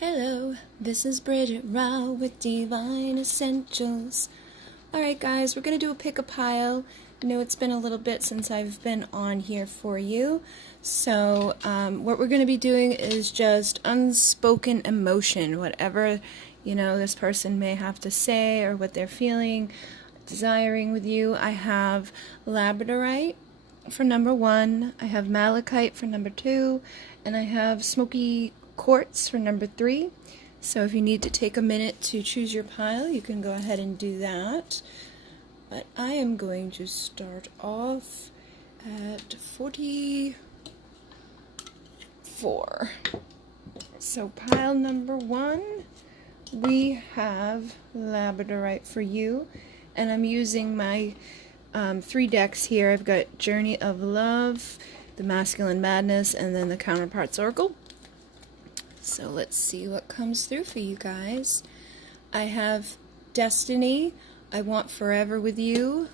Hello, this is Bridget Rau with Divine Essentials. Alright guys, we're going to do a pick a pile. I know it's been a little bit since I've been on here for you. So what we're going to be doing is just unspoken emotion, whatever this person may have to say or what they're feeling, desiring with you. I have labradorite for number 1, I have malachite for number 2, and I have smoky quartz for number 3. So if you need to take a minute to choose your pile, you can go ahead and do that. But I am going to start off at 44. So pile number 1, we have labradorite for you, and I'm using my 3 decks here. I've got Journey of Love, the Masculine Madness, and then the Counterparts Oracle. So let's see what comes through for you guys. I have Destiny, I Want Forever With You.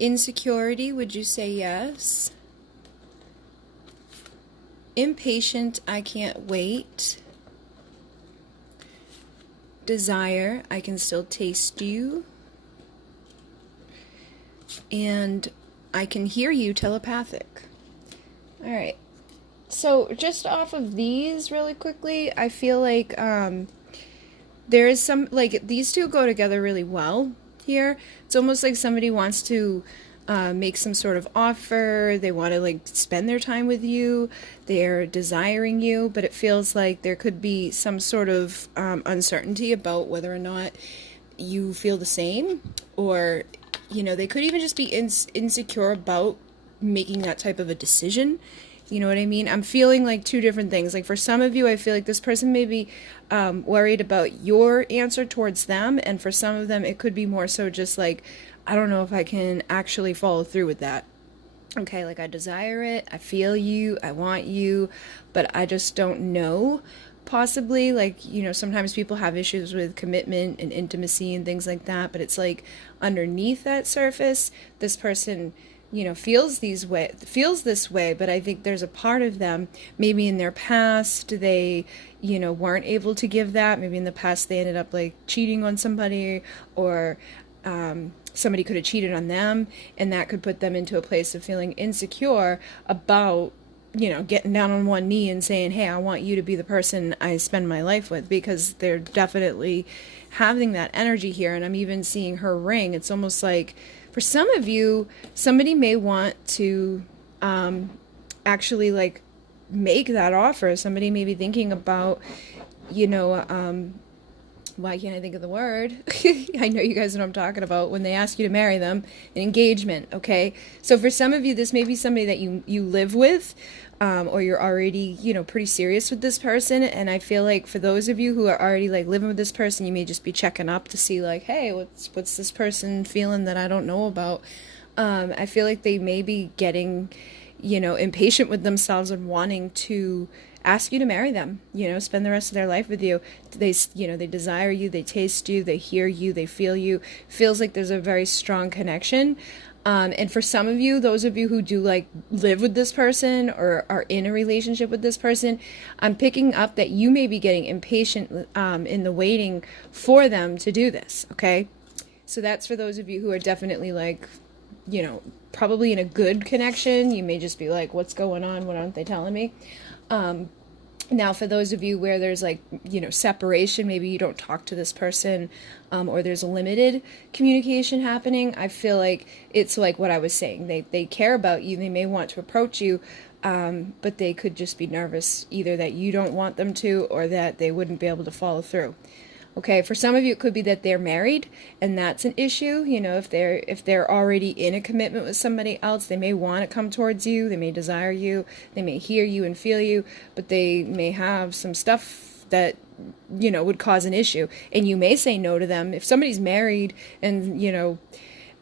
Insecurity, would you say yes? Impatient, I Can't Wait. Desire, I Can Still Taste You. And I Can Hear You, Telepathic. Alright. So just off of these really quickly, I feel like there is some, like, these two go together really well here. It's almost like somebody wants to make some sort of offer. They want to, like, spend their time with you. They're desiring you, but it feels like there could be some sort of uncertainty about whether or not you feel the same, or they could even just be insecure about making that type of a decision. You know what I mean? I'm feeling like two different things. Like for some of you, I feel like this person may be worried about your answer towards them. And for some of them, it could be more so just like, I don't know if I can actually follow through with that. Okay, like I desire it, I feel you, I want you, but I just don't know. Possibly, like, sometimes people have issues with commitment and intimacy and things like that, but it's like underneath that surface, this person, feels this way, but I think there's a part of them, maybe in their past, they, weren't able to give that. Maybe in the past they ended up like cheating on somebody, or somebody could have cheated on them, and that could put them into a place of feeling insecure about getting down on one knee and saying, hey, I want you to be the person I spend my life with, because they're definitely having that energy here. And I'm even seeing her ring. It's almost like for some of you, somebody may want to actually like make that offer. Somebody may be thinking about, why can't I think of the word? I know you guys know what I'm talking about. When they ask you to marry them, an engagement, okay? So for some of you, this may be somebody that you live with, or you're already, pretty serious with this person. And I feel like for those of you who are already like living with this person, you may just be checking up to see like, hey, what's this person feeling that I don't know about? I feel like they may be getting, impatient with themselves and wanting to ask you to marry them, spend the rest of their life with you. They desire you, they taste you, they hear you, they feel you. Feels like there's a very strong connection. And for some of you, those of you who do like live with this person or are in a relationship with this person, I'm picking up that you may be getting impatient in the waiting for them to do this, okay? So that's for those of you who are definitely like, probably in a good connection. You may just be like, what's going on? What aren't they telling me? Now, for those of you where there's like, separation, maybe you don't talk to this person, or there's a limited communication happening, I feel like it's like what I was saying. They care about you. They may want to approach you, but they could just be nervous, either that you don't want them to, or that they wouldn't be able to follow through. Okay, for some of you, it could be that they're married, and that's an issue. If they're already in a commitment with somebody else, they may want to come towards you, they may desire you, they may hear you and feel you, but they may have some stuff that, would cause an issue. And you may say no to them. If somebody's married and,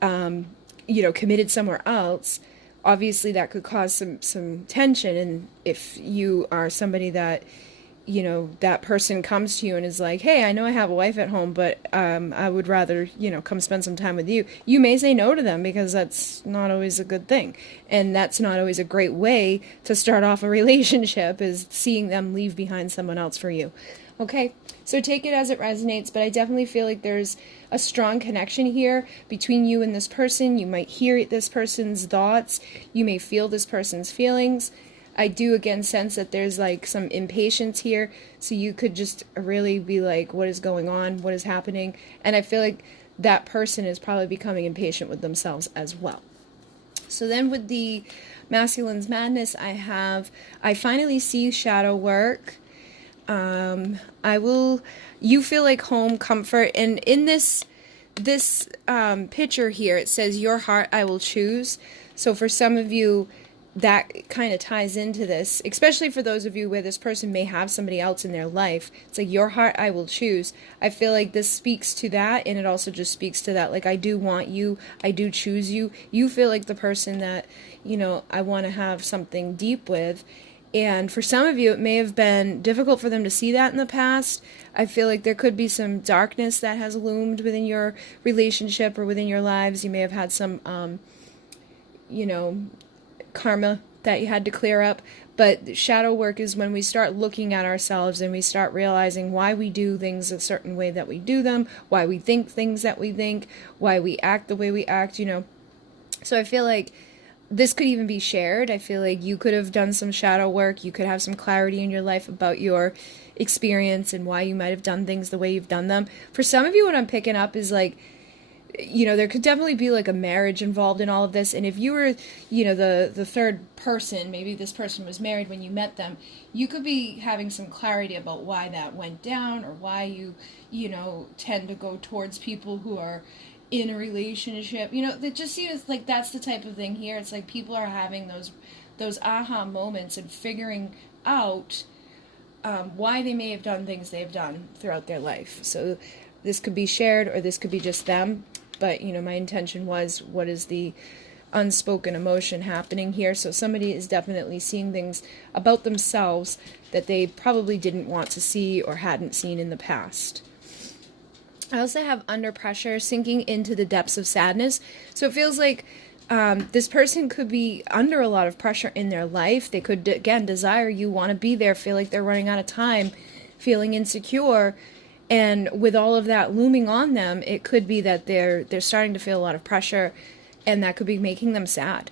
committed somewhere else, obviously that could cause some tension. And if you are somebody that, you know, that person comes to you and is like, hey, I know I have a wife at home, but I would rather, you know, come spend some time with you. You may say no to them because that's not always a good thing. And that's not always a great way to start off a relationship, is seeing them leave behind someone else for you. Okay, so take it as it resonates, but I definitely feel like there's a strong connection here between you and this person. You might hear this person's thoughts. You may feel this person's feelings. I do again sense that there's like some impatience here, so you could just really be like, what is going on? What is happening? And I feel like that person is probably becoming impatient with themselves as well. So then with the Masculine's Madness, I finally see shadow work. You feel like home, comfort, and in this picture here, it says, your heart I will choose. So for some of you, that kind of ties into this, especially for those of you where this person may have somebody else in their life. It's like, your heart I will choose. I feel like this speaks to that, and it also just speaks to that, like, I do want you, I do choose you. You feel like the person that, you know, I want to have something deep with. And for some of you, it may have been difficult for them to see that in the past. I feel like there could be some darkness that has loomed within your relationship or within your lives. You may have had some, you know, karma that you had to clear up. But shadow work is when we start looking at ourselves and we start realizing why we do things a certain way that we do them, why we think things that we think, why we act the way we act, you know. So I feel like this could even be shared. I feel like you could have done some shadow work. You could have some clarity in your life about your experience and why you might have done things the way you've done them. For some of you, what I'm picking up is like, you know, there could definitely be like a marriage involved in all of this. And if you were, you know, the third person, maybe this person was married when you met them, you could be having some clarity about why that went down, or why you know, tend to go towards people who are in a relationship. You know, it just seems like that's the type of thing here. It's like people are having those aha moments and figuring out why they may have done things they've done throughout their life. So this could be shared, or this could be just them. But, you know, my intention was, what is the unspoken emotion happening here? So somebody is definitely seeing things about themselves that they probably didn't want to see or hadn't seen in the past. I also have under pressure, sinking into the depths of sadness. So it feels like this person could be under a lot of pressure in their life. They could, again, desire you, want to be there, feel like they're running out of time, feeling insecure. And with all of that looming on them, it could be that they're starting to feel a lot of pressure, and that could be making them sad.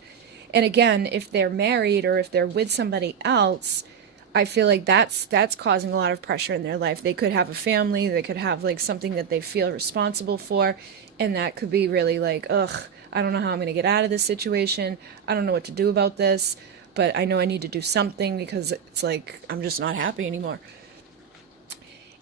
And again, if they're married or if they're with somebody else, I feel like that's causing a lot of pressure in their life. They could have a family, they could have like something that they feel responsible for, and that could be really like, ugh, I don't know how I'm going to get out of this situation. I don't know what to do about this, but I know I need to do something because it's like I'm just not happy anymore.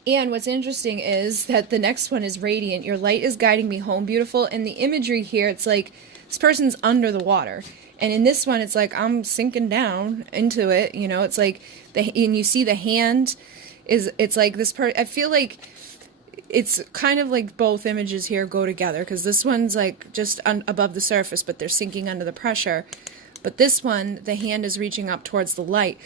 And what's interesting is that the next one is radiant. Your light is guiding me home, beautiful. And the imagery here, it's like this person's under the water. And in this one, it's like I'm sinking down into it. You know, it's like, and you see the hand it's like this I feel like it's kind of like both images here go together, because this one's like just above the surface, but they're sinking under the pressure. But this one, the hand is reaching up towards the light.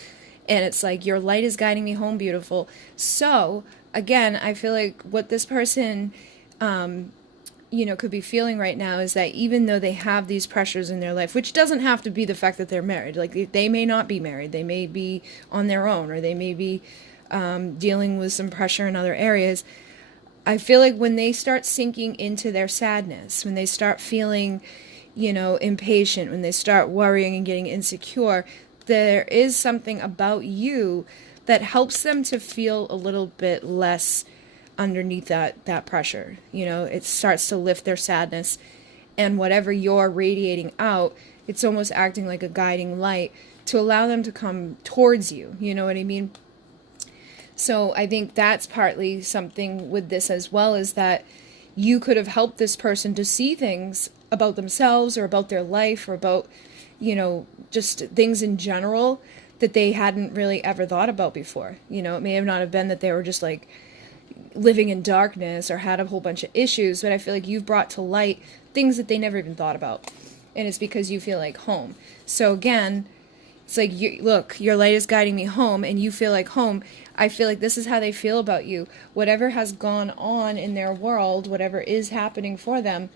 And it's like, your light is guiding me home, beautiful. So again, I feel like what this person, you know, could be feeling right now is that even though they have these pressures in their life, which doesn't have to be the fact that they're married, like they may not be married, they may be on their own, or they may be dealing with some pressure in other areas. I feel like when they start sinking into their sadness, when they start feeling, you know, impatient, when they start worrying and getting insecure, there is something about you that helps them to feel a little bit less underneath that pressure. You know, it starts to lift their sadness, and whatever you're radiating out, it's almost acting like a guiding light to allow them to come towards you. You know what I mean? So I think that's partly something with this as well, is that you could have helped this person to see things about themselves or about their life or about, you know, just things in general that they hadn't really ever thought about before. You know, it may have not have been that they were just like living in darkness or had a whole bunch of issues, but I feel like you've brought to light things that they never even thought about. And it's because you feel like home. So again, It's like, look, your light is guiding me home, and you feel like home. I feel like this is how they feel about you. Whatever has gone on in their world, whatever is happening for them,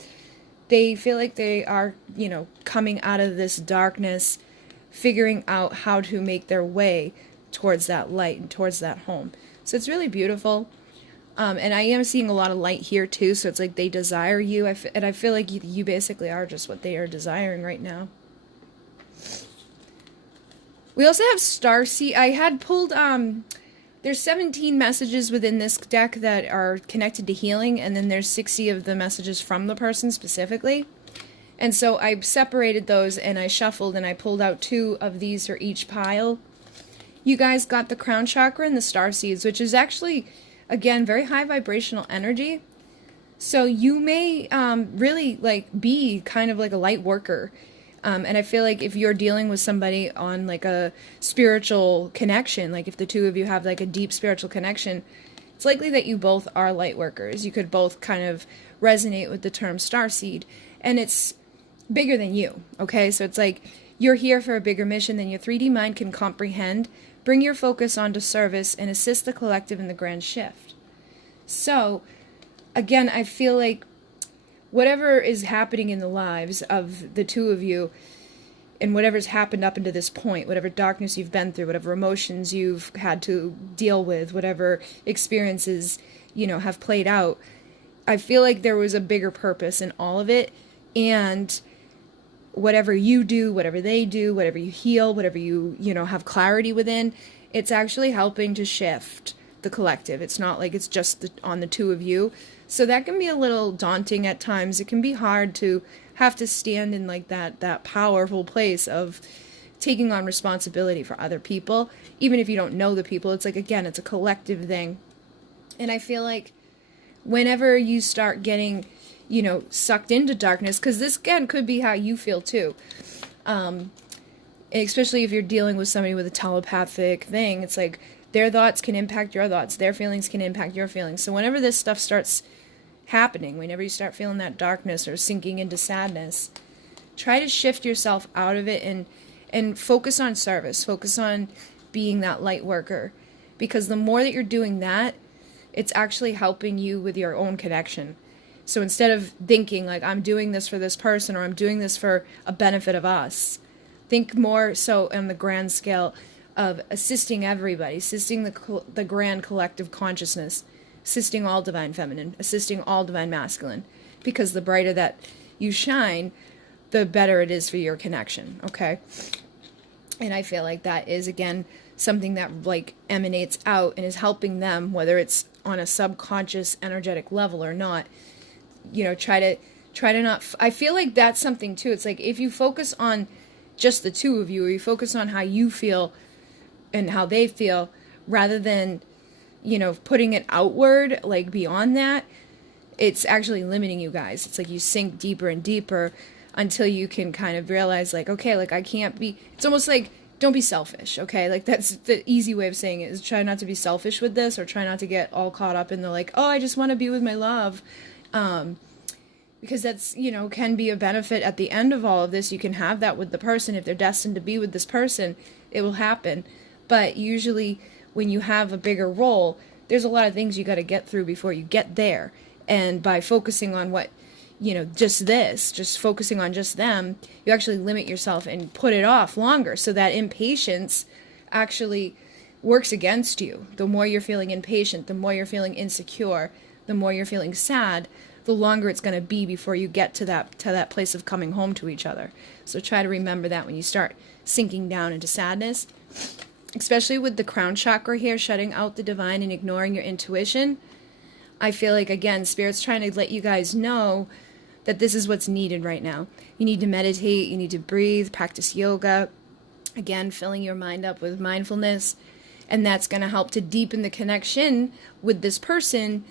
they feel like they are, coming out of this darkness, figuring out how to make their way towards that light and towards that home. So it's really beautiful. And I am seeing a lot of light here too. So it's like they desire you. And I feel like you basically are just what they are desiring right now. We also have Starseed. I had pulled, there's 17 messages within this deck that are connected to healing. And then there's 60 of the messages from the person specifically. And so I separated those and I shuffled and I pulled out 2 of these for each pile. You guys got the crown chakra and the starseeds, which is actually, again, very high vibrational energy. So you may really be kind of like a light worker. And I feel like if you're dealing with somebody on like a spiritual connection, like if the two of you have like a deep spiritual connection, it's likely that you both are light workers. You could both kind of resonate with the term starseed. And it's bigger than you, okay? So it's like you're here for a bigger mission than your 3D mind can comprehend. Bring your focus onto service and assist the collective in the grand shift. So, again, I feel like whatever is happening in the lives of the two of you and whatever's happened up until this point, whatever darkness you've been through, whatever emotions you've had to deal with, whatever experiences, have played out, I feel like there was a bigger purpose in all of it. And whatever you do, whatever they do, whatever you heal, whatever you have clarity within, it's actually helping to shift the collective. It's not like it's just on the two of you. So that can be a little daunting at times. It can be hard to have to stand in like that powerful place of taking on responsibility for other people, even if you don't know the people. It's like, again, it's a collective thing. And I feel like whenever you start getting sucked into darkness, because this again could be how you feel too, especially if you're dealing with somebody with a telepathic thing. It's like their thoughts can impact your thoughts, their feelings can impact your feelings. So whenever this stuff starts happening, whenever you start feeling that darkness or sinking into sadness, try to shift yourself out of it and focus on service, focus on being that light worker, because the more that you're doing that, it's actually helping you with your own connection. So instead of thinking like, I'm doing this for this person or I'm doing this for a benefit of us, think more so on the grand scale of assisting everybody, assisting the grand collective consciousness, assisting all divine feminine, assisting all divine masculine. Because the brighter that you shine, the better it is for your connection, okay? And I feel like that is, again, something that like emanates out and is helping them, whether it's on a subconscious energetic level or not. Try to not, I feel like that's something too. It's like if you focus on just the two of you, or you focus on how you feel and how they feel, rather than, putting it outward, like beyond that, it's actually limiting you guys. It's like you sink deeper and deeper until you can kind of realize like, okay, like I can't be, it's almost like, don't be selfish, okay? Like that's the easy way of saying it, is try not to be selfish with this, or try not to get all caught up in the like, oh, I just want to be with my love. Because that's, can be a benefit at the end of all of this. You can have that with the person. If they're destined to be with this person, it will happen. But usually when you have a bigger role, there's a lot of things you got to get through before you get there. And by focusing on what, just focusing on just them, you actually limit yourself and put it off longer. So that impatience actually works against you. The more you're feeling impatient, the more you're feeling insecure, the more you're feeling sad, the longer it's going to be before you get to that place of coming home to each other. So try to remember that when you start sinking down into sadness, especially with the crown chakra here, shutting out the divine and ignoring your intuition. I feel like, again, Spirit's trying to let you guys know that this is what's needed right now. You need to meditate, you need to breathe, practice yoga, again, filling your mind up with mindfulness, and that's going to help to deepen the connection with this person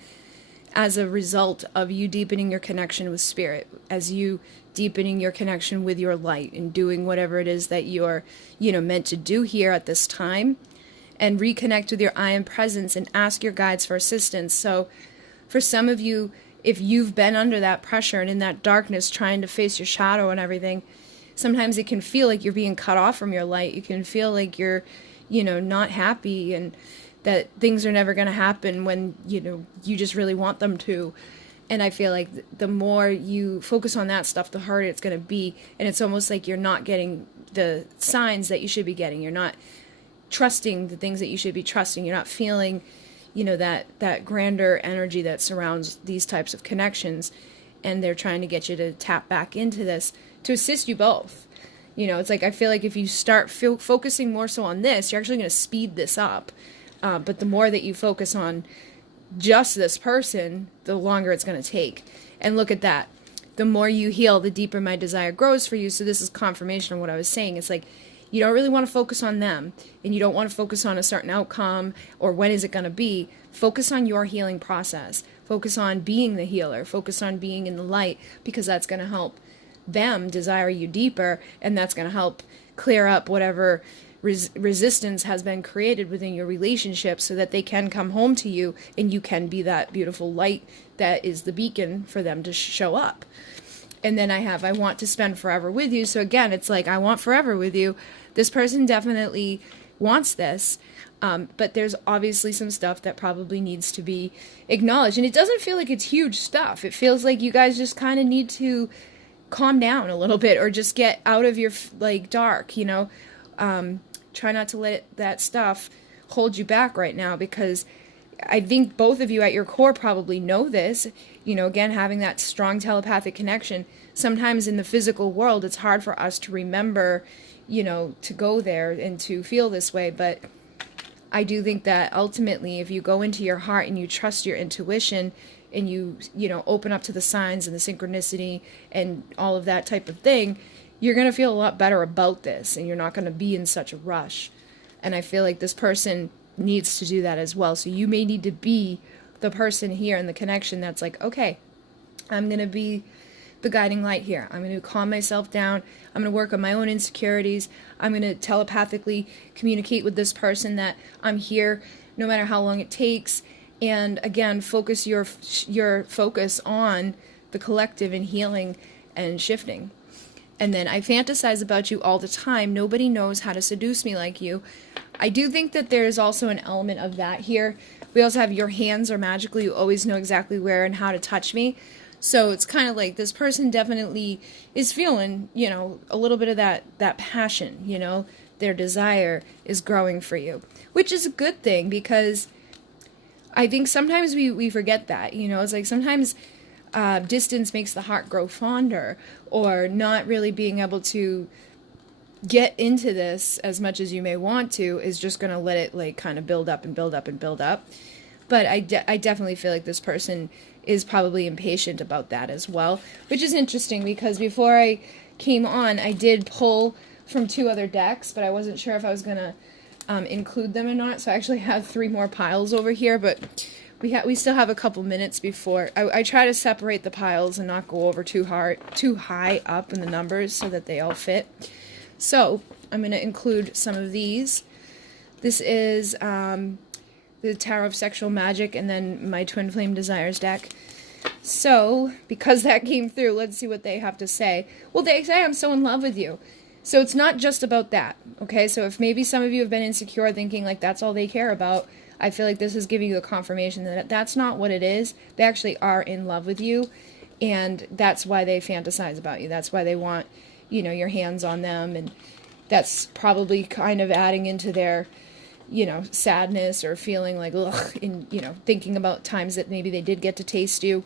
as a result of you deepening your connection with Spirit, as you deepening your connection with your light and doing whatever it is that you're, meant to do here at this time, and reconnect with your I Am Presence and ask your guides for assistance. So for some of you, if you've been under that pressure and in that darkness trying to face your shadow and everything, sometimes it can feel like you're being cut off from your light. You can feel like you're, not happy, and that things are never going to happen when, you just really want them to. And I feel like the more you focus on that stuff, the harder it's going to be. And it's almost like you're not getting the signs that you should be getting. You're not trusting the things that you should be trusting. You're not feeling, that grander energy that surrounds these types of connections. And they're trying to get you to tap back into this to assist you both. It's like, I feel like if you start focusing more so on this, you're actually going to speed this up. But the more that you focus on just this person, the longer it's going to take. And look at that. The more you heal, the deeper my desire grows for you. So this is confirmation of what I was saying. It's like, you don't really want to focus on them, and you don't want to focus on a certain outcome or when is it going to be. Focus on your healing process. Focus on being the healer. Focus on being in the light, because that's going to help them desire you deeper, and that's going to help clear up whatever resistance has been created within your relationship, so that they can come home to you and you can be that beautiful light that is the beacon for them to show up. And then I want to spend forever with you. So again, it's like, I want forever with you. This person definitely wants this. But there's obviously some stuff that probably needs to be acknowledged. And it doesn't feel like it's huge stuff. It feels like you guys just kind of need to calm down a little bit, or just get out of your dark, try not to let that stuff hold you back right now, because I think both of you at your core probably know this. Again, having that strong telepathic connection. Sometimes in the physical world, it's hard for us to remember, to go there and to feel this way. But I do think that ultimately, if you go into your heart and you trust your intuition, and you open up to the signs and the synchronicity and all of that type of thing, you're going to feel a lot better about this, and you're not going to be in such a rush. And I feel like this person needs to do that as well. So you may need to be the person here in the connection that's like, okay, I'm going to be the guiding light here. I'm going to calm myself down. I'm going to work on my own insecurities. I'm going to telepathically communicate with this person that I'm here no matter how long it takes. And again, focus your focus on the collective and healing and shifting. And then I fantasize about you all the time. Nobody knows how to seduce me like you. I do think that there's also an element of that here. We also have your hands are magical. You always know exactly where and how to touch me. So it's kind of like this person definitely is feeling, a little bit of that passion, their desire is growing for you, which is a good thing, because I think sometimes we forget that, it's like sometimes distance makes the heart grow fonder, or not really being able to get into this as much as you may want to is just going to let it kind of build up and build up and build up. But I definitely feel like this person is probably impatient about that as well, which is interesting, because before I came on, I did pull from 2 other decks, but I wasn't sure if I was going to include them or not. So I actually have 3 more piles over here, but we still have a couple minutes before. I try to separate the piles and not go over too high up in the numbers so that they all fit. So I'm going to include some of these. This is the Tower of Sexual Magic, and then my Twin Flame Desires deck. So, because that came through, let's see what they have to say. Well, they say, I'm so in love with you. So it's not just about that, okay? So if maybe some of you have been insecure thinking like that's all they care about, I feel like this is giving you a confirmation that that's not what it is. They actually are in love with you, and that's why they fantasize about you. That's why they want, your hands on them, and that's probably kind of adding into their sadness or feeling like, ugh, in, thinking about times that maybe they did get to taste you.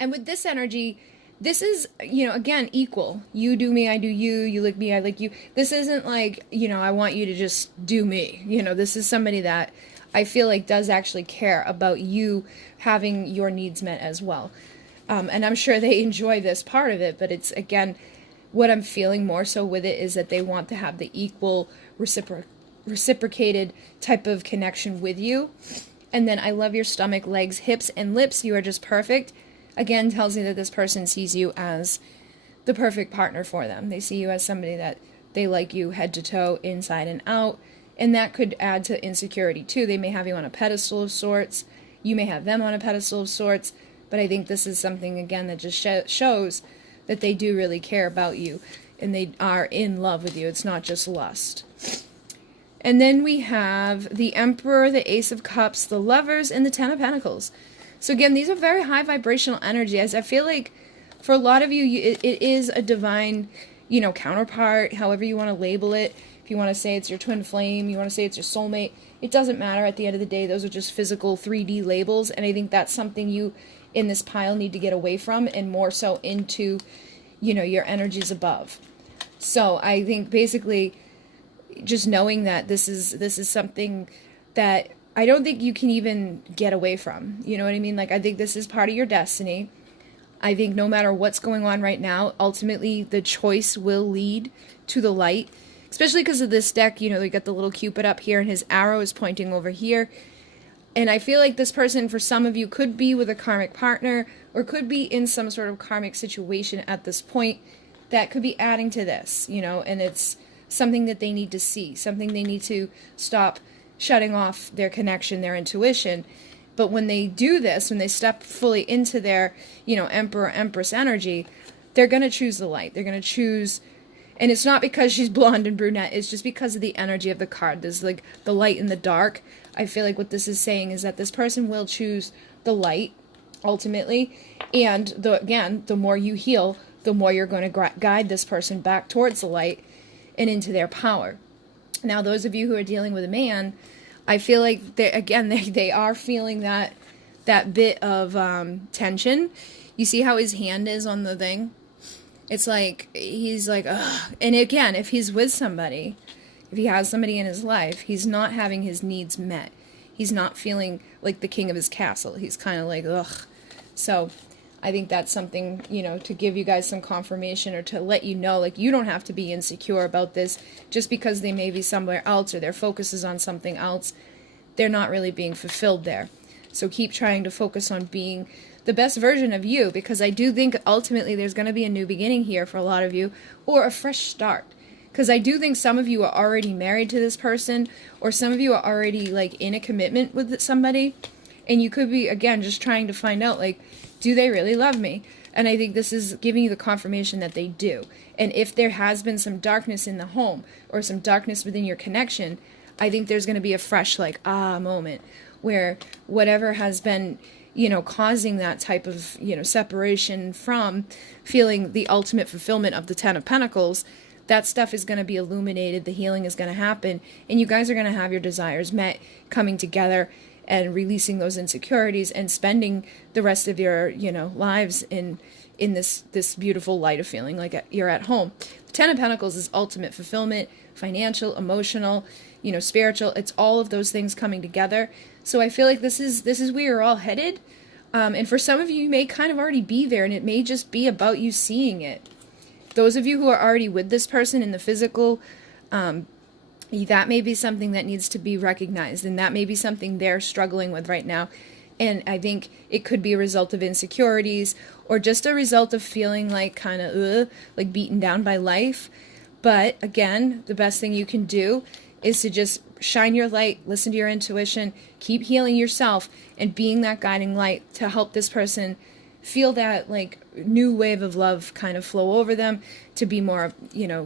And with this energy, this is, again, equal. You do me, I do you. You lick me, I lick you. This isn't like, I want you to just do me. This is somebody that I feel like does actually care about you having your needs met as well. And I'm sure they enjoy this part of it, but it's, again, what I'm feeling more so with it is that they want to have the equal reciprocated type of connection with you. And then I love your stomach, legs, hips, and lips. You are just perfect. Again, tells me that this person sees you as the perfect partner for them. They see you as somebody that they like you head to toe, inside and out. And that could add to insecurity too. They may have you on a pedestal of sorts. You may have them on a pedestal of sorts. But I think this is something, again, that just shows that they do really care about you. and they are in love with you. It's not just lust. And then we have the Emperor, the Ace of Cups, the Lovers, and the Ten of Pentacles. So again, these are very high vibrational energy, as I feel like for a lot of you, it is a divine, counterpart, however you want to label it. If you want to say it's your twin flame, you want to say it's your soulmate, it doesn't matter. At the end of the day, those are just physical 3D labels, and I think that's something you in this pile need to get away from, and more so into, your energies above. So I think basically just knowing that this is something that I don't think you can even get away from. You know what I mean? Like, I think this is part of your destiny. I think no matter what's going on right now, ultimately the choice will lead to the light, especially because of this deck. You got the little Cupid up here and his arrow is pointing over here. And I feel like this person, for some of you, could be with a karmic partner or could be in some sort of karmic situation at this point that could be adding to this, and it's something that they need to see, something they need to stop shutting off their connection, their intuition. But when they do this, when they step fully into their, Emperor, Empress energy, they're going to choose the light. They're going to choose, and it's not because she's blonde and brunette, it's just because of the energy of the card. There's like the light and the dark. I feel like what this is saying is that this person will choose the light, ultimately. And the more you heal, the more you're going to guide this person back towards the light and into their power. Now, those of you who are dealing with a man, I feel like they are feeling that bit of tension. You see how his hand is on the thing? It's like he's like, ugh. And again, if he's with somebody, if he has somebody in his life, he's not having his needs met. He's not feeling like the king of his castle. He's kind of like, ugh. So I think that's something, to give you guys some confirmation, or to let you know, like, you don't have to be insecure about this just because they may be somewhere else or their focus is on something else. They're not really being fulfilled there. So keep trying to focus on being the best version of you, because I do think ultimately there's going to be a new beginning here for a lot of you, or a fresh start. Because I do think some of you are already married to this person, or some of you are already like in a commitment with somebody, and you could be, again, just trying to find out, like, do they really love me? And I think this is giving you the confirmation that they do. And if there has been some darkness in the home, or some darkness within your connection, I think there's going to be a fresh, like, moment where whatever has been, causing that type of, separation from feeling the ultimate fulfillment of the Ten of Pentacles, that stuff is going to be illuminated, the healing is going to happen, and you guys are going to have your desires met, coming together and releasing those insecurities and spending the rest of your, lives in this beautiful light of feeling like you're at home. The Ten of Pentacles is ultimate fulfillment, financial, emotional, spiritual. It's all of those things coming together. So I feel like this is where you're all headed. And for some of you, you may kind of already be there, and it may just be about you seeing it. Those of you who are already with this person in the physical, that may be something that needs to be recognized, and that may be something they're struggling with right now. And I think it could be a result of insecurities, or just a result of feeling like kind of like beaten down by life. But again, the best thing you can do is to just shine your light, listen to your intuition, keep healing yourself, and being that guiding light to help this person feel that like new wave of love kind of flow over them, to be more,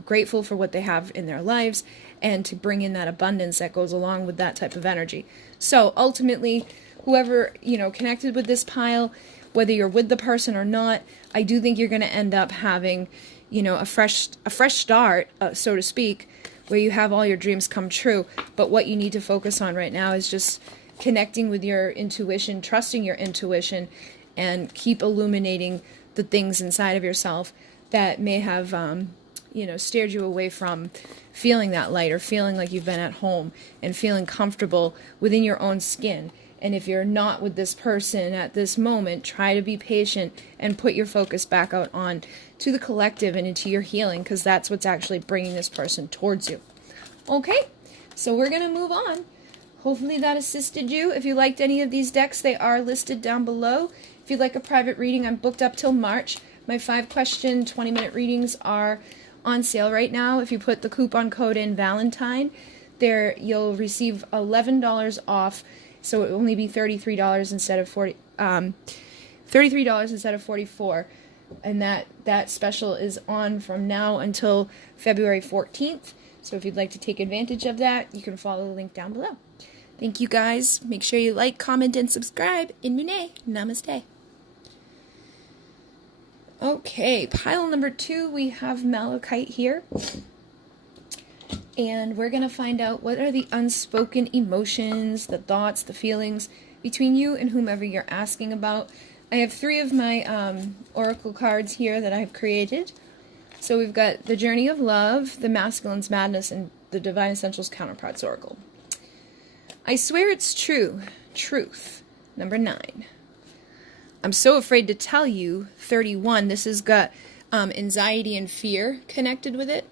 grateful for what they have in their lives, and to bring in that abundance that goes along with that type of energy. So ultimately, whoever, connected with this pile, whether you're with the person or not, I do think you're going to end up having, a fresh start, so to speak, where you have all your dreams come true. But what you need to focus on right now is just connecting with your intuition, trusting your intuition, and keep illuminating the things inside of yourself that may have, steered you away from feeling that light, or feeling like you've been at home and feeling comfortable within your own skin. And if you're not with this person at this moment, try to be patient and put your focus back out on to the collective and into your healing, because that's what's actually bringing this person towards you. Okay, so we're going to move on. Hopefully that assisted you. If you liked any of these decks, they are listed down below. If you'd like a private reading, I'm booked up till March. My 5-question, 20-minute readings are on sale right now. If you put the coupon code in Valentine, there you'll receive $11 off. So it will only be $33 instead of $33 instead of $44. And that special is on from now until February 14th. So if you'd like to take advantage of that, you can follow the link down below. Thank you guys. Make sure you like, comment, and subscribe. In Mune, namaste. Okay, pile number 2, we have Malachite here. And we're going to find out what are the unspoken emotions, the thoughts, the feelings between you and whomever you're asking about. I have 3 of my oracle cards here that I've created. So we've got the Journey of Love, the Masculine's Madness, and the Divine Essentials Counterparts Oracle. I swear it's true. Truth. Number 9. I'm so afraid to tell you. 31. This has got anxiety and fear connected with it.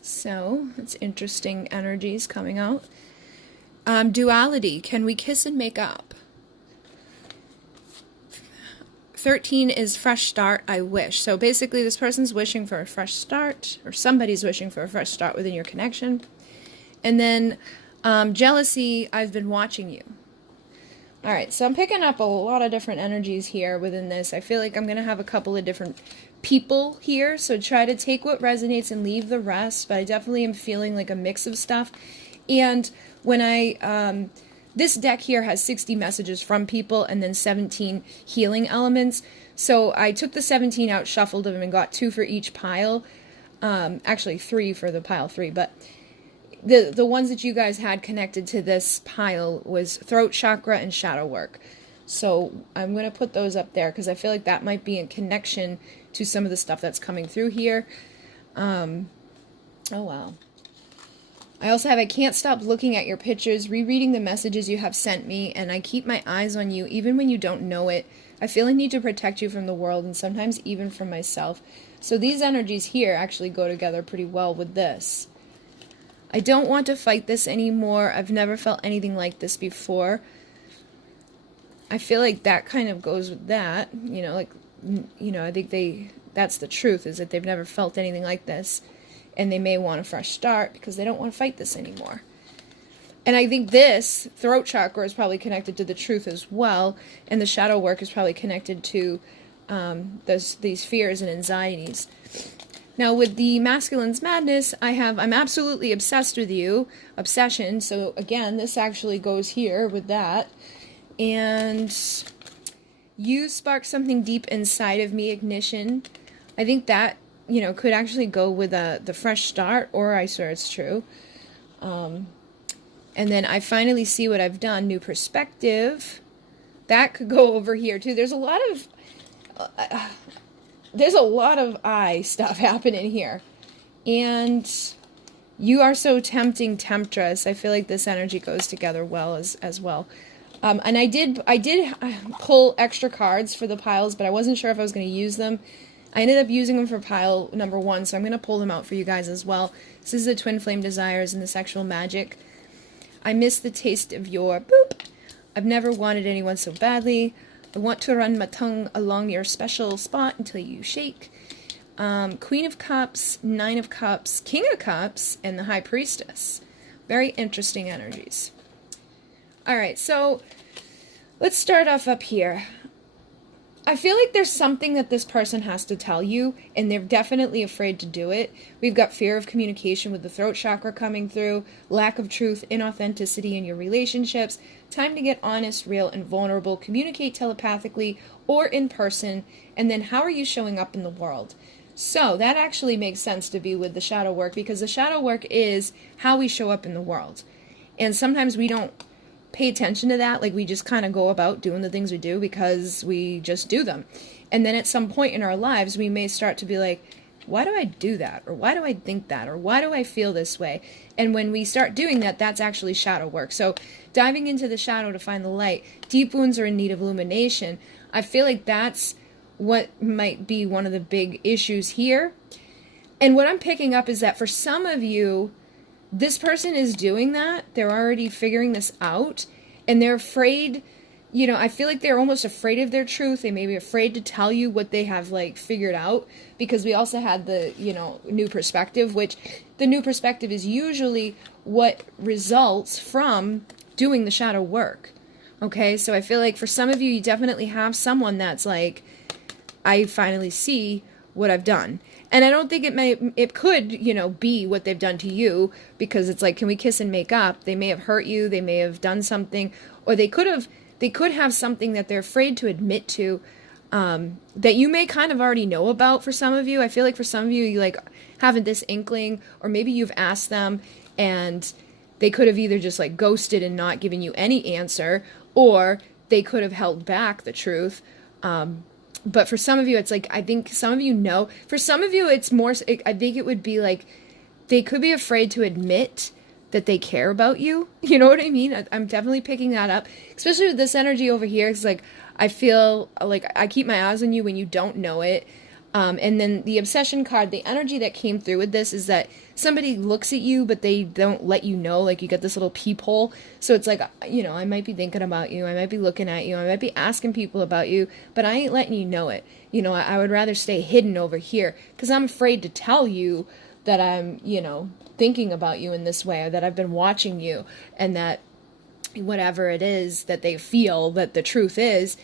So, it's interesting energies coming out. Duality. Can we kiss and make up? 13 is fresh start, I wish. So basically this person's wishing for a fresh start, or somebody's wishing for a fresh start within your connection. And then jealousy, I've been watching you. All right, so I'm picking up a lot of different energies here within this. I feel like I'm going to have a couple of different people here, so try to take what resonates and leave the rest, but I definitely am feeling like a mix of stuff. And when I, this deck here has 60 messages from people and then 17 healing elements. So I took the 17 out, shuffled them, and got 2 for each pile. Actually 3 for the pile 3, but the ones that you guys had connected to this pile was throat chakra and shadow work. So I'm going to put those up there because I feel like that might be in connection to some of the stuff that's coming through here. Oh, wow. I also have, I can't stop looking at your pictures, rereading the messages you have sent me, and I keep my eyes on you even when you don't know it. I feel I need to protect you from the world and sometimes even from myself. So these energies here actually go together pretty well with this. I don't want to fight this anymore. I've never felt anything like this before. I feel like that kind of goes with that. You know, like, you know, I think that's the truth, is that they've never felt anything like this. And they may want a fresh start because they don't want to fight this anymore. And I think this throat chakra is probably connected to the truth as well. And the shadow work is probably connected to these fears and anxieties. Now with the masculine's madness, I'm absolutely obsessed with you. Obsession. So again, this actually goes here with that. And you spark something deep inside of me, ignition. I think that, you know, could actually go with the fresh start, or I swear it's true. And then I finally see what I've done, new perspective. That could go over here too. There's a lot of I stuff happening here. And you are so tempting, temptress. I feel like this energy goes together well as well. And I did pull extra cards for the piles, but I wasn't sure if I was going to use them. I ended up using them for pile number 1, so I'm going to pull them out for you guys as well. This is the Twin Flame Desires and the Sexual Magic. I miss the taste of your boop. I've never wanted anyone so badly. I want to run my tongue along your special spot until you shake. Queen of Cups, 9 of Cups, King of Cups, and the High Priestess. Very interesting energies. Alright, so let's start off up here. I feel like there's something that this person has to tell you, and they're definitely afraid to do it. We've got fear of communication with the throat chakra coming through, lack of truth, inauthenticity in your relationships, time to get honest, real, and vulnerable, communicate telepathically or in person, and then how are you showing up in the world? So that actually makes sense to be with the shadow work, because the shadow work is how we show up in the world. And sometimes we don't pay attention to that, like we just kind of go about doing the things we do because we just do them. And then at some point in our lives, we may start to be like, why do I do that? Or why do I think that? Or why do I feel this way? And when we start doing that, that's actually shadow work. So diving into the shadow to find the light, deep wounds are in need of illumination. I feel like that's what might be one of the big issues here. And what I'm picking up is that for some of you, this person is doing that. They're already figuring this out, and they're afraid, you know, I feel like they're almost afraid of their truth. They may be afraid to tell you what they have, like, figured out, because we also had the, you know, new perspective, which the new perspective is usually what results from doing the shadow work. Okay, so I feel like for some of you, you definitely have someone that's like, I finally see what I've done. And I don't think it could, be what they've done to you, because it's like, can we kiss and make up? They may have hurt you, they may have done something, or they could have something that they're afraid to admit to, that you may kind of already know about. For some of you, I feel like for some of you, you like having this inkling, or maybe you've asked them and they could have either just like ghosted and not given you any answer, or they could have held back the truth. But for some of you, it's like, I think some of you know. For some of you, it's more, I think it would be like, they could be afraid to admit that they care about you. You know what I mean? I'm definitely picking that up, especially with this energy over here. It's like, I feel like I keep my eyes on you when you don't know it. And then the obsession card, the energy that came through with this is that somebody looks at you, but they don't let you know. Like, you get this little peephole. So it's like, I might be thinking about you. I might be looking at you. I might be asking people about you, but I ain't letting you know it. I would rather stay hidden over here because I'm afraid to tell you that I'm, thinking about you in this way, or that I've been watching you, and that whatever it is that they feel that the truth is,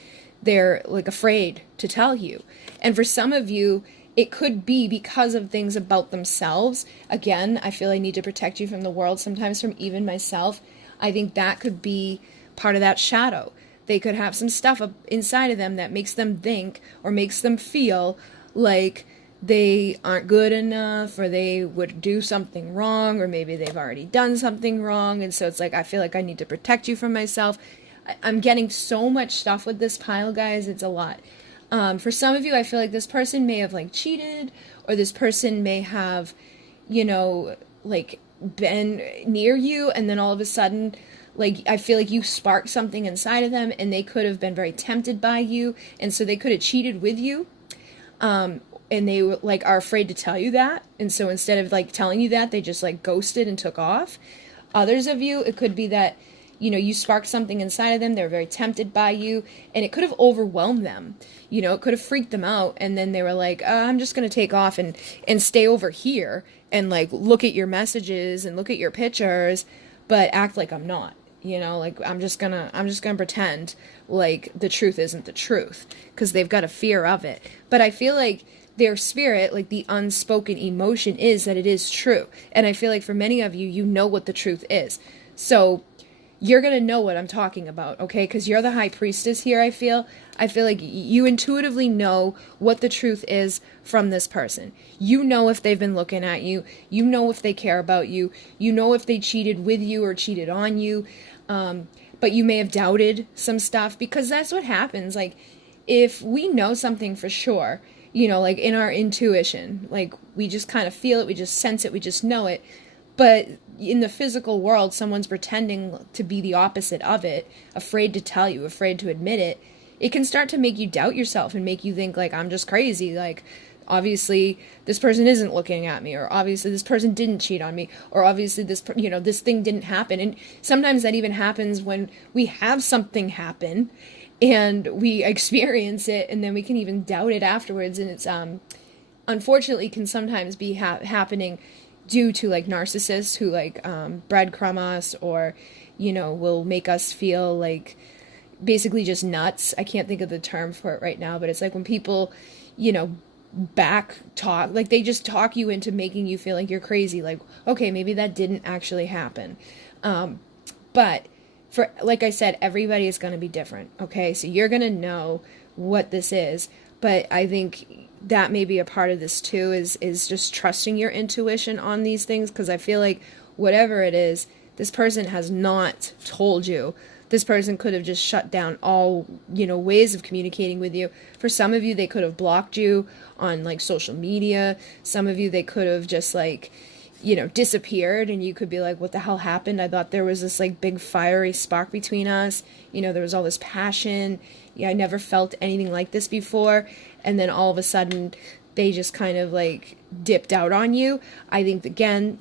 they're like afraid to tell you. And for some of you, it could be because of things about themselves. Again, I feel I need to protect you from the world, sometimes from even myself. I think that could be part of that shadow. They could have some stuff inside of them that makes them think or makes them feel like they aren't good enough, or they would do something wrong, or maybe they've already done something wrong. And so it's like, I feel like I need to protect you from myself. I'm getting so much stuff with this pile, guys. It's a lot. For some of you, I feel like this person may have like cheated, or this person may have, like been near you, and then all of a sudden, like, I feel like you sparked something inside of them, and they could have been very tempted by you, and so they could have cheated with you. And they like are afraid to tell you that, and so instead of like telling you that, they just like ghosted and took off. Others of you, it could be that you sparked something inside of them, they were very tempted by you, and it could have overwhelmed them. It could have freaked them out, and then they were like, I'm just going to take off and stay over here and like look at your messages and look at your pictures, but act like I'm not. Like I'm just gonna pretend like the truth isn't the truth, because they've got a fear of it. But I feel like their spirit, like the unspoken emotion, is that it is true. And I feel like for many of you, you know what the truth is. So you're going to know what I'm talking about, okay? Because you're the high priestess here, I feel. I feel like you intuitively know what the truth is from this person. You know if they've been looking at you. You know if they care about you. You know if they cheated with you or cheated on you. But you may have doubted some stuff, because that's what happens. Like, if we know something for sure, like in our intuition, like we just kind of feel it, we just sense it, we just know it. But in the physical world, someone's pretending to be the opposite of it, afraid to tell you, afraid to admit it. It can start to make you doubt yourself and make you think like, I'm just crazy. Like, obviously this person isn't looking at me, or obviously this person didn't cheat on me, or obviously this thing didn't happen. And sometimes that even happens when we have something happen and we experience it, and then we can even doubt it afterwards. And it's unfortunately can sometimes be happening due to like narcissists who like breadcrumb us, or will make us feel like basically just nuts. I can't think of the term for it right now, but it's like when people back talk, like they just talk you into making you feel like you're crazy, like, okay, maybe that didn't actually happen. But for, like I said, everybody is going to be different. Okay. So you're going to know what this is, but I think that may be a part of this too, is just trusting your intuition on these things. Cause I feel like whatever it is, this person has not told you. This person could have just shut down all, ways of communicating with you. For some of you, they could have blocked you on like social media. Some of you, they could have just like, disappeared, and you could be like, what the hell happened? I thought there was this like big fiery spark between us. There was all this passion. Yeah, I never felt anything like this before. And then all of a sudden they just kind of like dipped out on you. I think again,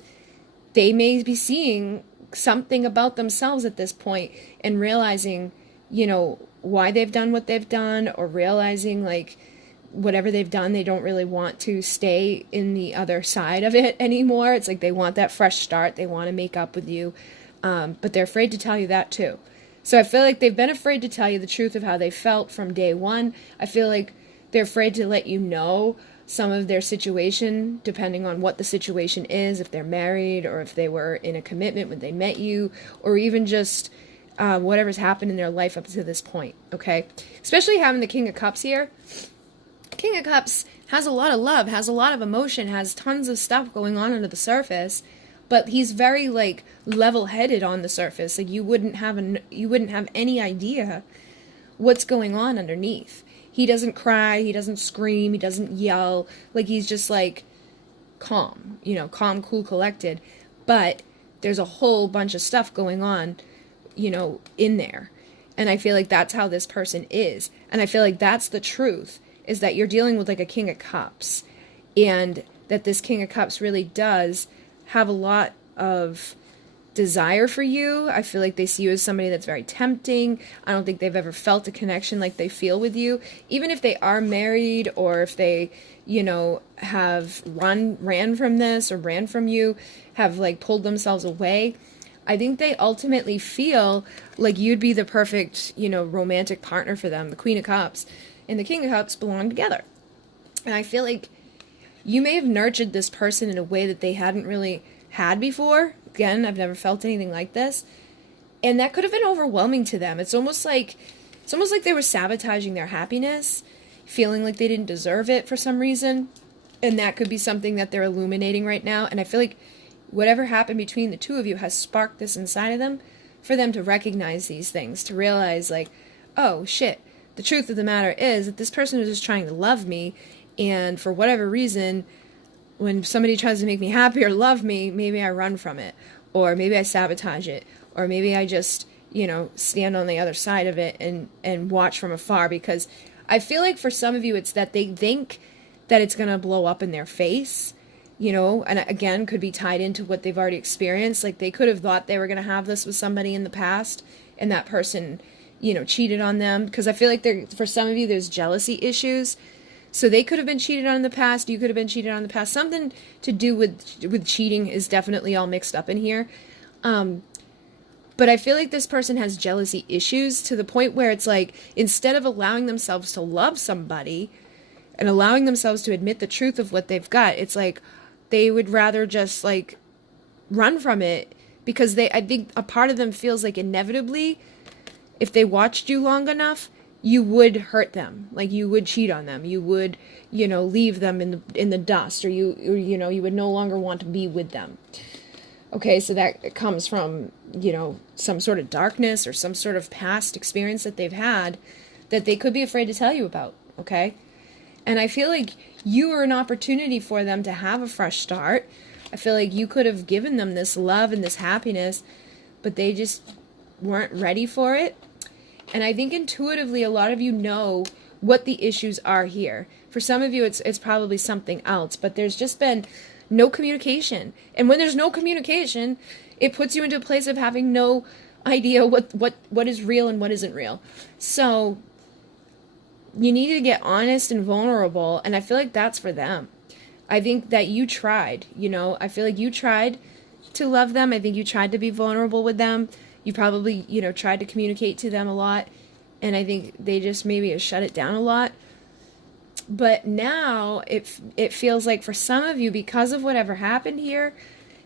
they may be seeing something about themselves at this point and realizing, why they've done what they've done, or realizing like whatever they've done, they don't really want to stay in the other side of it anymore. It's like they want that fresh start. They want to make up with you. But they're afraid to tell you that too. So I feel like they've been afraid to tell you the truth of how they felt from day one. I feel like They're afraid to let you know some of their situation, depending on what the situation is, if they're married or if they were in a commitment when they met you, or even just whatever's happened in their life up to this point, okay? Especially having the King of Cups here. King of Cups has a lot of love, has a lot of emotion, has tons of stuff going on under the surface, but he's very, like, level-headed on the surface. Like, you wouldn't have any idea what's going on underneath. He doesn't cry, he doesn't scream, he doesn't yell. Like, he's just, like, calm, you know, calm, cool, collected. But there's a whole bunch of stuff going on, you know, in there. And I feel like that's how this person is. And I feel like that's the truth, is that you're dealing with, like, a King of Cups. And that this King of Cups really does have a lot of desire for you. I feel like they see you as somebody that's very tempting. I don't think they've ever felt a connection like they feel with you. Even if they are married, or if they, you know, have ran from this or ran from you, have, like, pulled themselves away, I think they ultimately feel like you'd be the perfect, you know, romantic partner for them. The Queen of Cups and the King of Cups belong together. And I feel like you may have nurtured this person in a way that they hadn't really had before. Again, I've never felt anything like this. And that could have been overwhelming to them. It's almost like they were sabotaging their happiness, feeling like they didn't deserve it for some reason. And that could be something that they're illuminating right now. And I feel like whatever happened between the two of you has sparked this inside of them for them to recognize these things, to realize, like, oh, shit, the truth of the matter is that this person is just trying to love me, and for whatever reason, when somebody tries to make me happy or love me, maybe I run from it, or maybe I sabotage it, or maybe I just, you know, stand on the other side of it and watch from afar, because I feel like for some of you it's that they think that it's going to blow up in their face, you know, and again, could be tied into what they've already experienced. Like, they could have thought they were going to have this with somebody in the past, and that person, you know, cheated on them, because I feel like for some of you there's jealousy issues. So they could have been cheated on in the past, you could have been cheated on in the past. Something to do with cheating is definitely all mixed up in here. But I feel like this person has jealousy issues to the point where it's like, instead of allowing themselves to love somebody and allowing themselves to admit the truth of what they've got, it's like they would rather just, like, run from it, because I think a part of them feels like inevitably, if they watched you long enough, you would hurt them. Like, you would cheat on them. You would, you know, leave them in the dust, or you know, you would no longer want to be with them. Okay, so that comes from, you know, some sort of darkness or some sort of past experience that they've had that they could be afraid to tell you about, okay? And I feel like you are an opportunity for them to have a fresh start. I feel like you could have given them this love and this happiness, but they just weren't ready for it. And I think intuitively a lot of you know what the issues are here. For some of you it's probably something else, but there's just been no communication. And when there's no communication, it puts you into a place of having no idea what is real and what isn't real. So you need to get honest and vulnerable, and I feel like that's for them. I think that you tried, you know, I feel like you tried to love them. I think you tried to be vulnerable with them. You probably, you know, tried to communicate to them a lot, and I think they just maybe have shut it down a lot. But now it feels like for some of you, because of whatever happened here,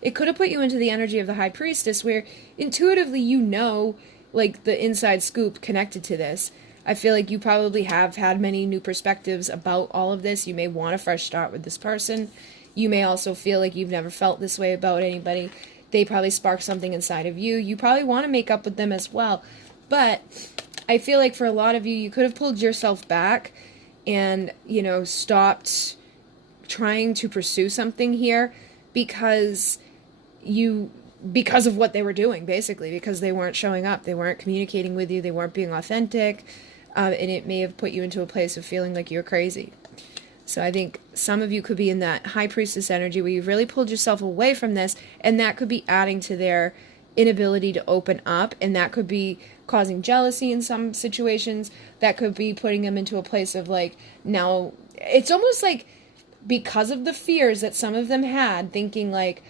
it could have put you into the energy of the High Priestess, where intuitively you know, like, the inside scoop connected to this. I feel like you probably have had many new perspectives about all of this. You may want a fresh start with this person. You may also feel like you've never felt this way about anybody. They probably sparked something inside of you. You probably want to make up with them as well. But I feel like for a lot of you, you could have pulled yourself back and, you know, stopped trying to pursue something here because of what they were doing, basically, because they weren't showing up. They weren't communicating with you. They weren't being authentic. And it may have put you into a place of feeling like you're crazy. So I think some of you could be in that High Priestess energy where you've really pulled yourself away from this, and that could be adding to their inability to open up, and that could be causing jealousy in some situations. That could be putting them into a place of, like, now it's almost like because of the fears that some of them had, thinking like,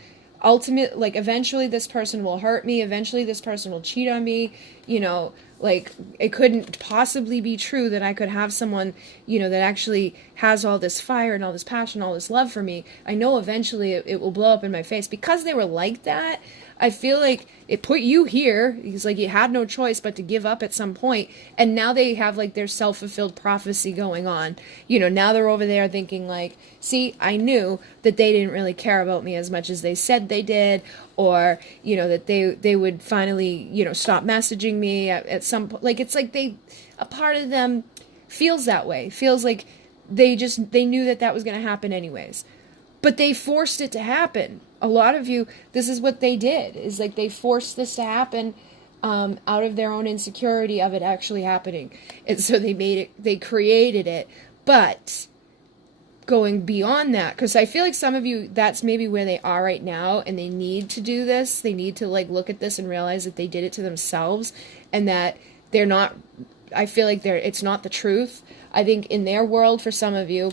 eventually this person will hurt me, eventually this person will cheat on me, you know, Like, it couldn't possibly be true that I could have someone, you know, that actually has all this fire and all this passion, all this love for me. I know eventually it will blow up in my face. Because they were like that, I feel like it put you here. It's like you had no choice but to give up at some point. And now they have like their self-fulfilled prophecy going on. You know, now they're over there thinking like, see, I knew that they didn't really care about me as much as they said they did. Or, you know, that they would finally, you know, stop messaging me at some point. Like, it's like a part of them feels that way. Feels like they knew that was going to happen anyways. But they forced it to happen. A lot of you, this is what they did, is like they forced this to happen out of their own insecurity of it actually happening. And so they created it. But going beyond that, because I feel like some of you, that's maybe where they are right now, and they need to do this. They need to like look at this and realize that they did it to themselves, and that they're not, I feel like it's not the truth. I think in their world, for some of you,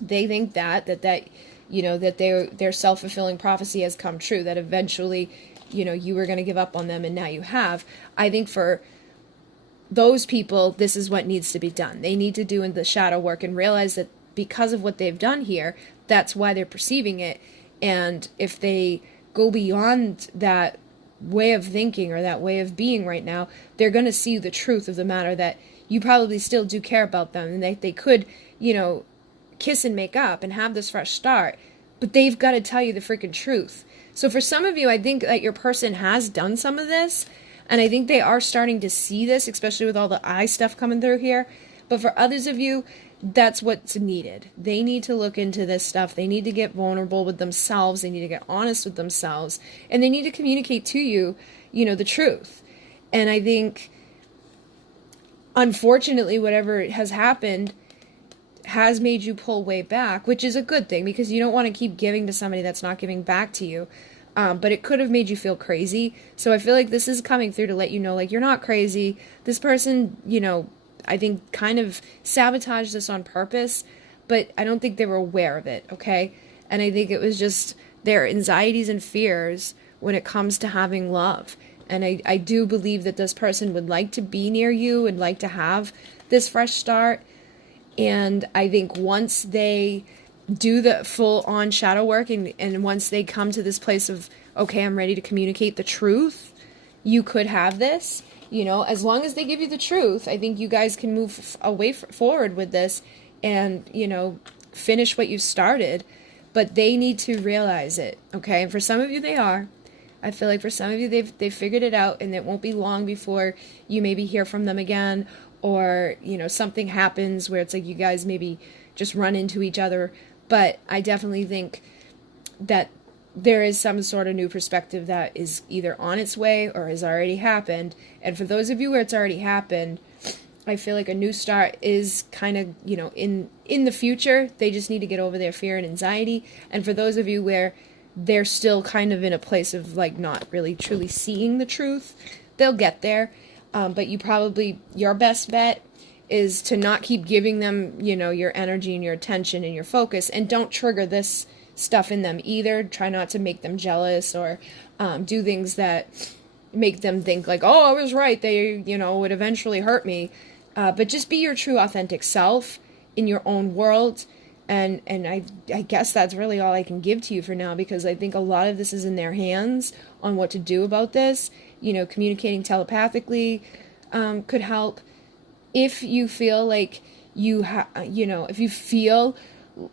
they think that you know, that their self-fulfilling prophecy has come true, that eventually, you know, you were going to give up on them and now you have. I think for those people, this is what needs to be done. They need to do the shadow work and realize that because of what they've done here, that's why they're perceiving it. And if they go beyond that way of thinking or that way of being right now, they're going to see the truth of the matter, that you probably still do care about them, and they could, you know, kiss and make up and have this fresh start, but they've got to tell you the freaking truth. So for some of you, I think that your person has done some of this, and I think they are starting to see this, especially with all the eye stuff coming through here. But for others of you, that's what's needed. They need to look into this stuff. They need to get vulnerable with themselves. They need to get honest with themselves, and they need to communicate to you, you know, the truth. And I think, unfortunately, whatever has happened has made you pull way back, which is a good thing, because you don't want to keep giving to somebody that's not giving back to you. But it could have made you feel crazy. So I feel like this is coming through to let you know, like, you're not crazy. This person, you know, I think kind of sabotaged this on purpose, but I don't think they were aware of it, okay? And I think it was just their anxieties and fears when it comes to having love. And I do believe that this person would like to be near you, would like to have this fresh start. And I think once they do the full-on shadow work, and once they come to this place of, okay, I'm ready to communicate the truth, you could have this. You know, as long as they give you the truth, I think you guys can move forward with this and, you know, finish what you started. But they need to realize it, okay? And for some of you, they are. I feel like for some of you, they've figured it out, and it won't be long before you maybe hear from them again, or, you know, something happens where it's like you guys maybe just run into each other. But I definitely think that there is some sort of new perspective that is either on its way or has already happened. And for those of you where it's already happened, I feel like a new start is kind of, you know, in the future. They just need to get over their fear and anxiety. And for those of you where they're still kind of in a place of like not really truly seeing the truth, they'll get there. But your best bet is to not keep giving them, you know, your energy and your attention and your focus, and don't trigger this stuff in them either. Try not to make them jealous or do things that make them think like, oh, I was right, they, you know, would eventually hurt me. But just be your true authentic self in your own world. And I guess that's really all I can give to you for now, because I think a lot of this is in their hands on what to do about this. You know, communicating telepathically could help. If you feel like if you feel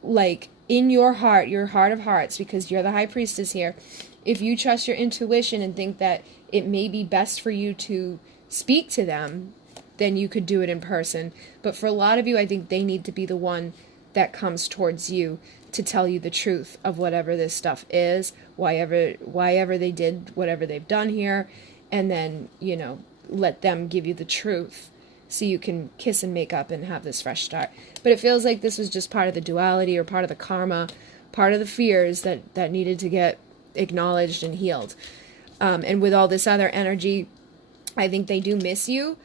like in your heart of hearts, because you're the high priestess here, if you trust your intuition and think that it may be best for you to speak to them, then you could do it in person. But for a lot of you, I think they need to be the one that comes towards you to tell you the truth of whatever this stuff is, why ever they did whatever they've done here, and then, you know, let them give you the truth so you can kiss and make up and have this fresh start. But it feels like this was just part of the duality, or part of the karma, part of the fears that needed to get acknowledged and healed. And with all this other energy, I think they do miss you.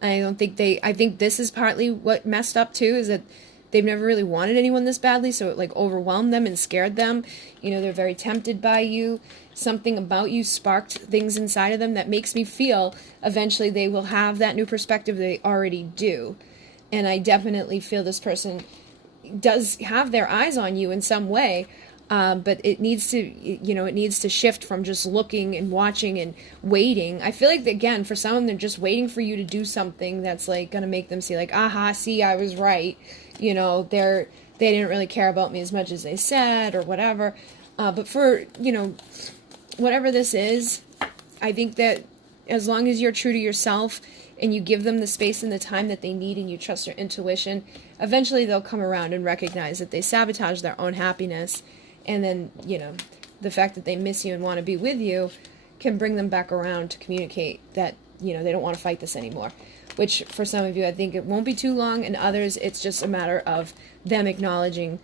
I think this is partly what messed up too, is that they've never really wanted anyone this badly, so it like overwhelmed them and scared them. You know, they're very tempted by you. Something about you sparked things inside of them that makes me feel eventually they will have that new perspective they already do. And I definitely feel this person does have their eyes on you in some way, but it needs to, you know, it needs to shift from just looking and watching and waiting. I feel like, again, for some of them, they're just waiting for you to do something that's like going to make them see like, aha, see, I was right. You know, they didn't really care about me as much as they said or whatever. But for, you know, whatever this is, I think that as long as you're true to yourself and you give them the space and the time that they need and you trust their intuition, eventually they'll come around and recognize that they sabotage their own happiness. And then, you know, the fact that they miss you and want to be with you can bring them back around to communicate that, you know, they don't want to fight this anymore. Which, for some of you, I think it won't be too long. And others, it's just a matter of them acknowledging,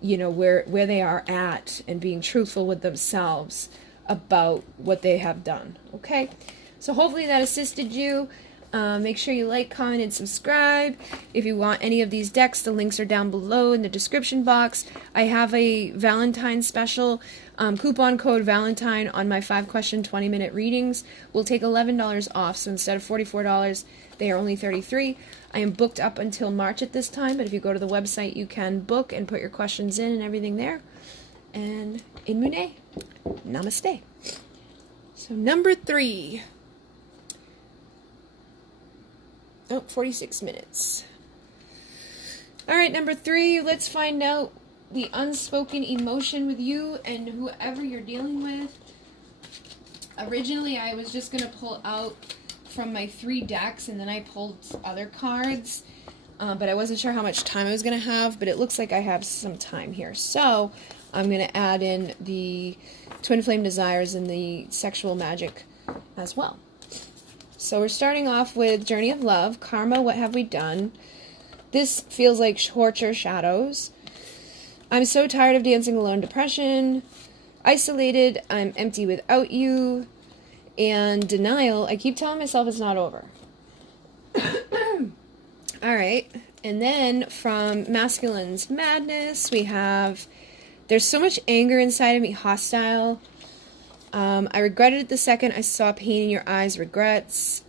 you know, where they are at and being truthful with themselves about what they have done. Okay? So hopefully that assisted you. Make sure you like, comment, and subscribe. If you want any of these decks, the links are down below in the description box. I have a Valentine's special, coupon code Valentine on my 5-question 20-minute readings. We'll take $11 off, so instead of $44, they are only $33. I am booked up until March at this time, but if you go to the website, you can book and put your questions in and everything there. And in Mune, namaste. So number 3. Oh, 46 minutes. All right, number 3, let's find out the unspoken emotion with you and whoever you're dealing with. Originally, I was just going to pull out from my 3 decks, and then I pulled other cards, but I wasn't sure how much time I was going to have, but it looks like I have some time here. So I'm going to add in the Twin Flame Desires and the Sexual Magic as well. So we're starting off with Journey of Love, Karma, What Have We Done? This feels like torture, shadows. I'm so tired of dancing alone, depression. Isolated, I'm empty without you. And denial, I keep telling myself it's not over. Alright, and then from Masculine's Madness, we have, there's so much anger inside of me, hostile. I regretted it the second I saw pain in your eyes, regrets.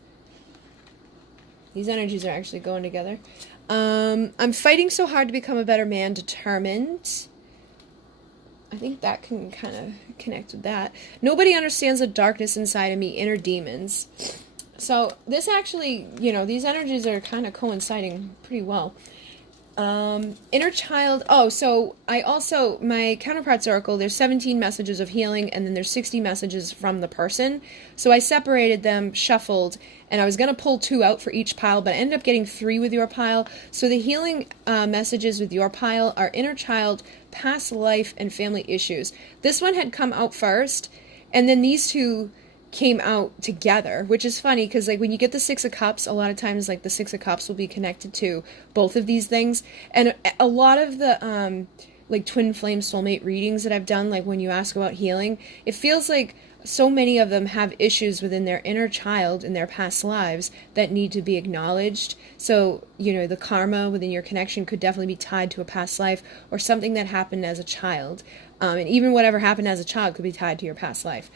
These energies are actually going together. I'm fighting so hard to become a better man, determined. I think that can kind of connect with that. Nobody understands the darkness inside of me, inner demons. So this actually, you know, these energies are kind of coinciding pretty well. Inner child. Oh, so I also, my Counterparts Oracle, there's 17 messages of healing, and then there's 60 messages from the person. So I separated them, shuffled, and I was going to pull 2 out for each pile, but I ended up getting 3 with your pile. So the healing messages with your pile are inner child, past life, and family issues. This one had come out first, and then these 2 came out together, which is funny because like when you get the 6 of Cups, a lot of times like the 6 of Cups will be connected to both of these things. And a lot of the like twin flame soulmate readings that I've done, like when you ask about healing, it feels like so many of them have issues within their inner child in their past lives that need to be acknowledged. So, you know, the karma within your connection could definitely be tied to a past life or something that happened as a child. And even whatever happened as a child could be tied to your past life.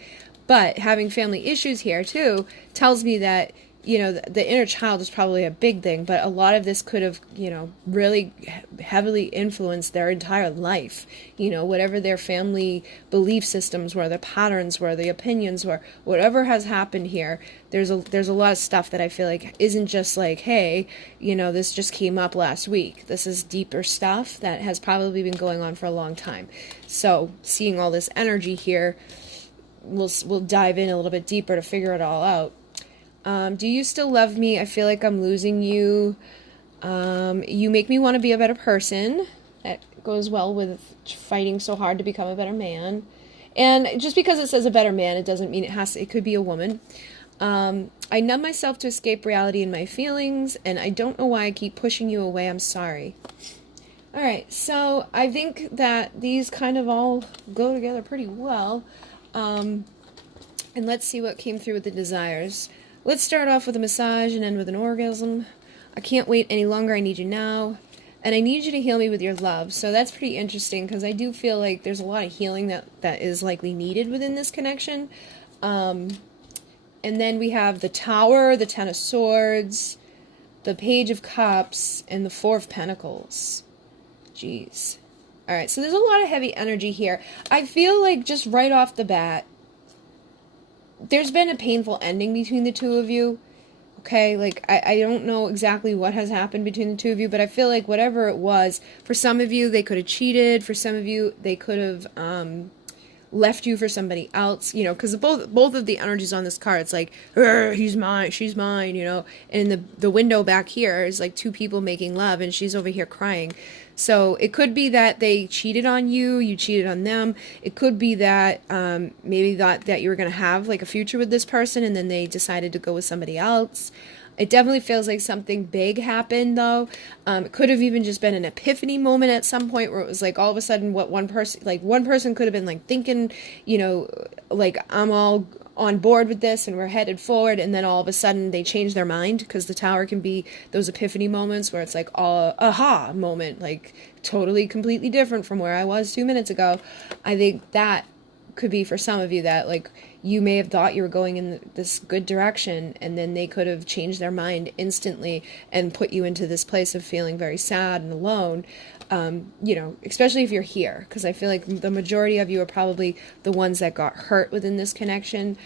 But having family issues here, too, tells me that, you know, the inner child is probably a big thing, but a lot of this could have, you know, really heavily influenced their entire life. You know, whatever their family belief systems were, their patterns were, the opinions were, whatever has happened here, there's a lot of stuff that I feel like isn't just like, hey, you know, this just came up last week. This is deeper stuff that has probably been going on for a long time. So seeing all this energy here, we'll dive in a little bit deeper to figure it all out. Do you still love me? I feel like I'm losing you. You make me want to be a better person. That goes well with fighting so hard to become a better man. And just because it says a better man, it doesn't mean it could be a woman. I numb myself to escape reality and my feelings, and I don't know why I keep pushing you away. I'm sorry. Alright, so I think that these kind of all go together pretty well. And let's see what came through with the desires. Let's start off with a massage and end with an orgasm. I can't wait any longer. I need you now. and I need you to heal me with your love. So that's pretty interesting, because I do feel like there's a lot of healing that is likely needed within this connection. And then we have the Tower, the Ten of Swords, the Page of Cups, and the Four of Pentacles. Jeez. All right, so there's a lot of heavy energy here. I feel like just right off the bat, there's been a painful ending between the two of you. Okay, like, I don't know exactly what has happened between the two of you, but I feel like whatever it was, for some of you, they could have cheated. For some of you, they could have left you for somebody else, you know, because both of the energies on this card, it's like, he's mine, she's mine, you know, and the window back here is like two people making love, and she's over here crying. So it could be that they cheated on you, you cheated on them. It could be that maybe thought that you were going to have like a future with this person, and then they decided to go with somebody else. It definitely feels like something big happened, though. It could have even just been an epiphany moment at some point, where it was like all of a sudden what one person could have been like thinking, you know, like, I'm all on board with this and we're headed forward, and then all of a sudden they change their mind, because the Tower can be those epiphany moments where it's like, aha moment, like totally completely different from where I was 2 minutes ago. I think that could be for some of you that, like, you may have thought you were going in this good direction, and then they could have changed their mind instantly and put you into this place of feeling very sad and alone. You know, especially if you're here, because I feel like the majority of you are probably the ones that got hurt within this connection.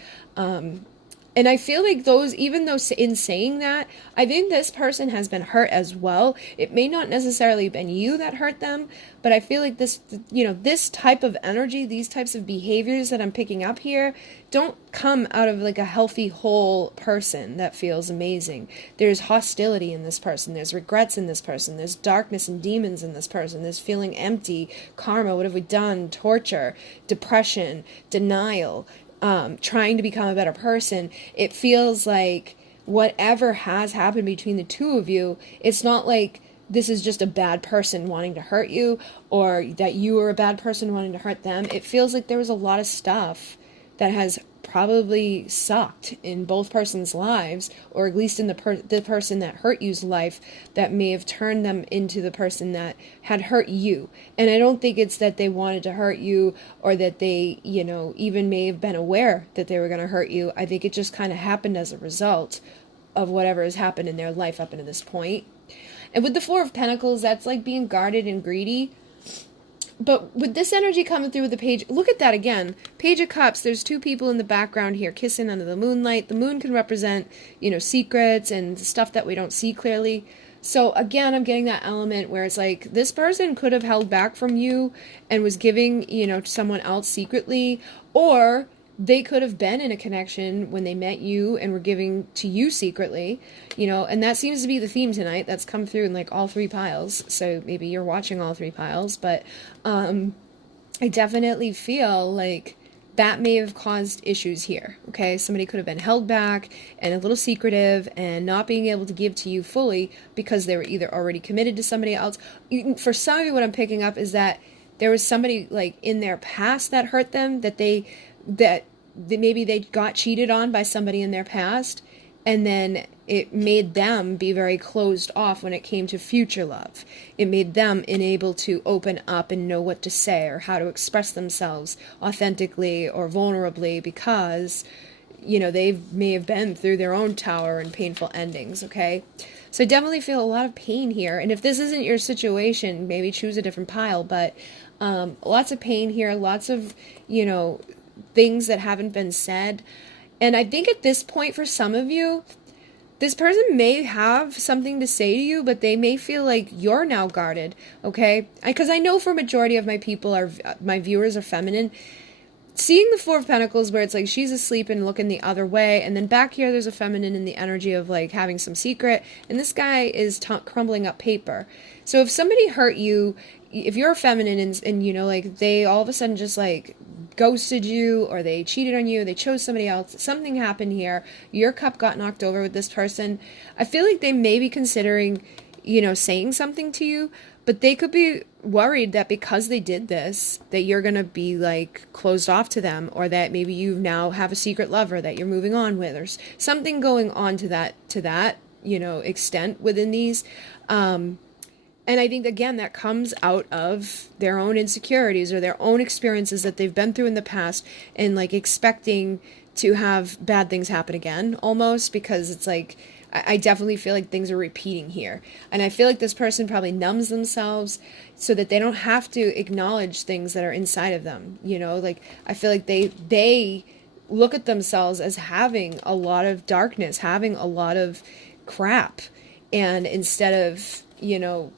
And I feel like even though in saying that, I think this person has been hurt as well. It may not necessarily have been you that hurt them, but I feel like this, you know, this type of energy, these types of behaviors that I'm picking up here, don't come out of like a healthy, whole person that feels amazing. There's hostility in this person. There's regrets in this person. There's darkness and demons in this person. There's feeling empty, karma, what have we done, torture, depression, denial, trying to become a better person. It feels like whatever has happened between the two of you, it's not like this is just a bad person wanting to hurt you, or that you are a bad person wanting to hurt them. It feels like there was a lot of stuff that has probably sucked in both persons' lives, or at least in the person that hurt you's life, that may have turned them into the person that had hurt you. And I don't think it's that they wanted to hurt you, or that they, you know, even may have been aware that they were going to hurt you. I think it just kind of happened as a result of whatever has happened in their life up until this point. And with the Four of Pentacles, that's like being guarded and greedy. But with this energy coming through with the Page, look at that again. Page of Cups, there's two people in the background here kissing under the moonlight. The moon can represent, you know, secrets and stuff that we don't see clearly. So again, I'm getting that element where it's like, this person could have held back from you and was giving, you know, to someone else secretly, or they could have been in a connection when they met you and were giving to you secretly, you know, and that seems to be the theme tonight. That's come through in like all three piles. So maybe you're watching all three piles, but I definitely feel like that may have caused issues here. Okay, somebody could have been held back and a little secretive and not being able to give to you fully because they were either already committed to somebody else. For some of you, what I'm picking up is that there was somebody like in their past that hurt them, that maybe they got cheated on by somebody in their past, and then it made them be very closed off when it came to future love. It made them unable to open up and know what to say or how to express themselves authentically or vulnerably, because, you know, they may have been through their own tower and painful endings, okay? So I definitely feel a lot of pain here. And if this isn't your situation, maybe choose a different pile, but lots of pain here, lots of, you know, things that haven't been said. And I think at this point, for some of you, this person may have something to say to you, but they may feel like you're now guarded, okay? Because I know for a majority of my people, my viewers are feminine. Seeing the Four of Pentacles where it's like she's asleep and looking the other way, and then back here there's a feminine in the energy of like having some secret, and this guy is crumbling up paper. So if somebody hurt you, if you're a feminine and you know, like they all of a sudden just like ghosted you, or they cheated on you, they chose somebody else, something happened here, your cup got knocked over with this person, I feel like they may be considering, you know, saying something to you, but they could be worried that because they did this, that you're going to be like closed off to them, or that maybe you now have a secret lover that you're moving on with, or something going on to that, you know, extent within these. And I think, again, that comes out of their own insecurities or their own experiences that they've been through in the past, and like expecting to have bad things happen again, almost, because it's like, I definitely feel like things are repeating here. And I feel like this person probably numbs themselves so that they don't have to acknowledge things that are inside of them. You know, like, I feel like they look at themselves as having a lot of darkness, having a lot of crap. And instead of, you know,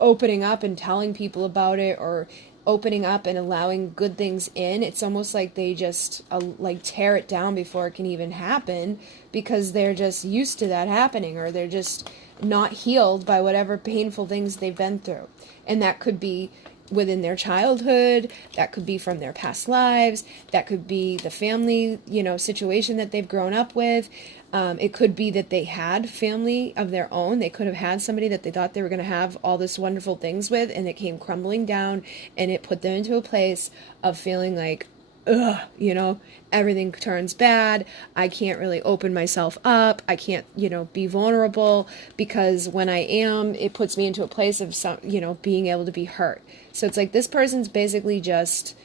opening up and telling people about it, or opening up and allowing good things in, it's almost like they just like tear it down before it can even happen, because they're just used to that happening, or they're just not healed by whatever painful things they've been through. And that could be within their childhood, that could be from their past lives, that could be the family, you know, situation that they've grown up with. It could be that they had family of their own. They could have had somebody that they thought they were going to have all this wonderful things with, and it came crumbling down, and it put them into a place of feeling like, ugh, you know, everything turns bad. I can't really open myself up. I can't, you know, be vulnerable, because when I am, it puts me into a place of some, you know, being able to be hurt. So it's like this person's basically just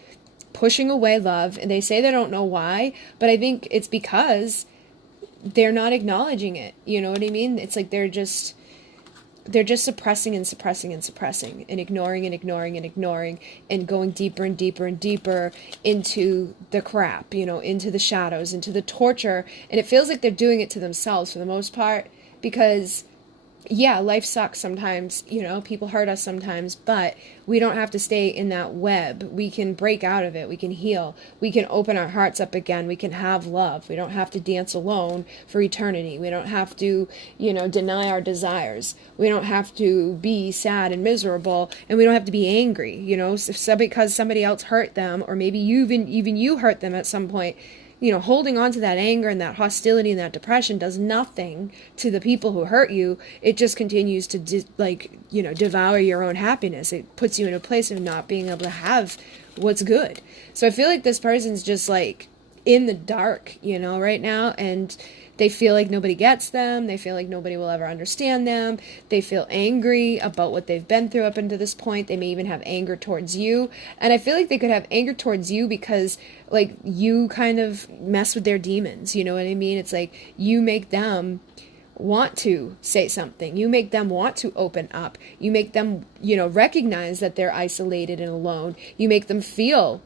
pushing away love, and they say they don't know why, but I think it's because they're not acknowledging it. You know what I mean? It's like they're just suppressing and suppressing and suppressing, and ignoring and ignoring and ignoring, and going deeper and deeper and deeper into the crap, you know, into the shadows, into the torture. And it feels like they're doing it to themselves for the most part, because yeah, life sucks sometimes, you know, people hurt us sometimes, but we don't have to stay in that web. We can break out of it. We can heal. We can open our hearts up again. We can have love. We don't have to dance alone for eternity. We don't have to, you know, deny our desires. We don't have to be sad and miserable, and we don't have to be angry, you know, because somebody else hurt them, or maybe even you hurt them at some point. You know, holding on to that anger and that hostility and that depression does nothing to the people who hurt you. It just continues to, devour your own happiness. It puts you in a place of not being able to have what's good. So I feel like this person's just, like, in the dark, you know, right now, and they feel like nobody gets them. They feel like nobody will ever understand them. They feel angry about what they've been through up until this point. They may even have anger towards you. And I feel like they could have anger towards you because, like, you kind of mess with their demons. You know what I mean? It's like you make them want to say something. You make them want to open up. You make them, you know, recognize that they're isolated and alone. You make them feel,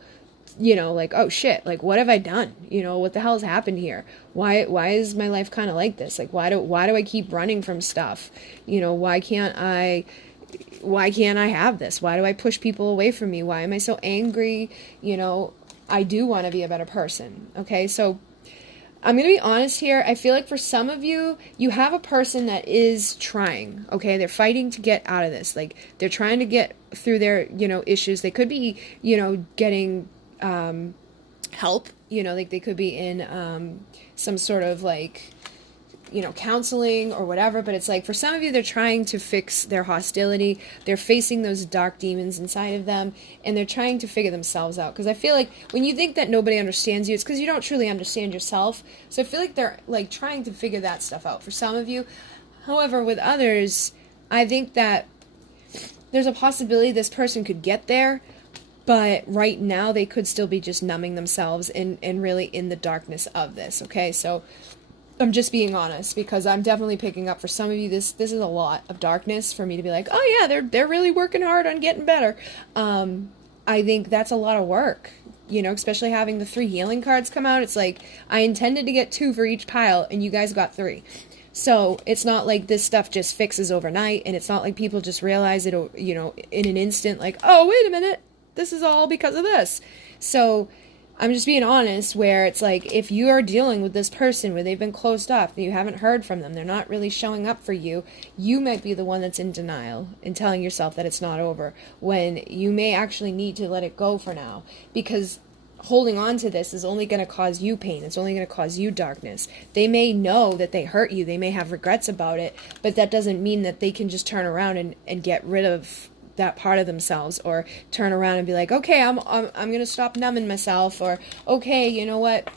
you know, like, oh shit, like, what have I done? You know, what the hell's happened here? Why is my life kind of like this? Like, why do I keep running from stuff? You know, why can't I have this? Why do I push people away from me? Why am I so angry? You know, I do want to be a better person. Okay. So I'm going to be honest here. I feel like for some of you, you have a person that is trying, okay? They're fighting to get out of this. Like, they're trying to get through their, you know, issues. They could be, you know, getting help, you know, like they could be in some sort of, like, you know, counseling or whatever, but it's like for some of you, they're trying to fix their hostility. They're facing those dark demons inside of them, and they're trying to figure themselves out. Because I feel like when you think that nobody understands you, it's because you don't truly understand yourself. So I feel like they're, like, trying to figure that stuff out for some of you. However, with others, I think that there's a possibility this person could get there, but right now they could still be just numbing themselves and really in the darkness of this, okay? So I'm just being honest, because I'm definitely picking up for some of you, this is a lot of darkness for me to be like, oh yeah, they're really working hard on getting better. I think that's a lot of work, you know, especially having the 3 healing cards come out. It's like, I intended to get 2 for each pile, and you guys got 3. So it's not like this stuff just fixes overnight, and it's not like people just realize it, you know, in an instant, like, oh, wait a minute, this is all because of this. So I'm just being honest, where it's like, if you are dealing with this person where they've been closed off, you haven't heard from them, they're not really showing up for you, you might be the one that's in denial and telling yourself that it's not over, when you may actually need to let it go for now, because holding on to this is only going to cause you pain. It's only going to cause you darkness. They may know that they hurt you. They may have regrets about it, but that doesn't mean that they can just turn around and get rid of that part of themselves, or turn around and be like, okay, I'm going to stop numbing myself, or okay, you know what,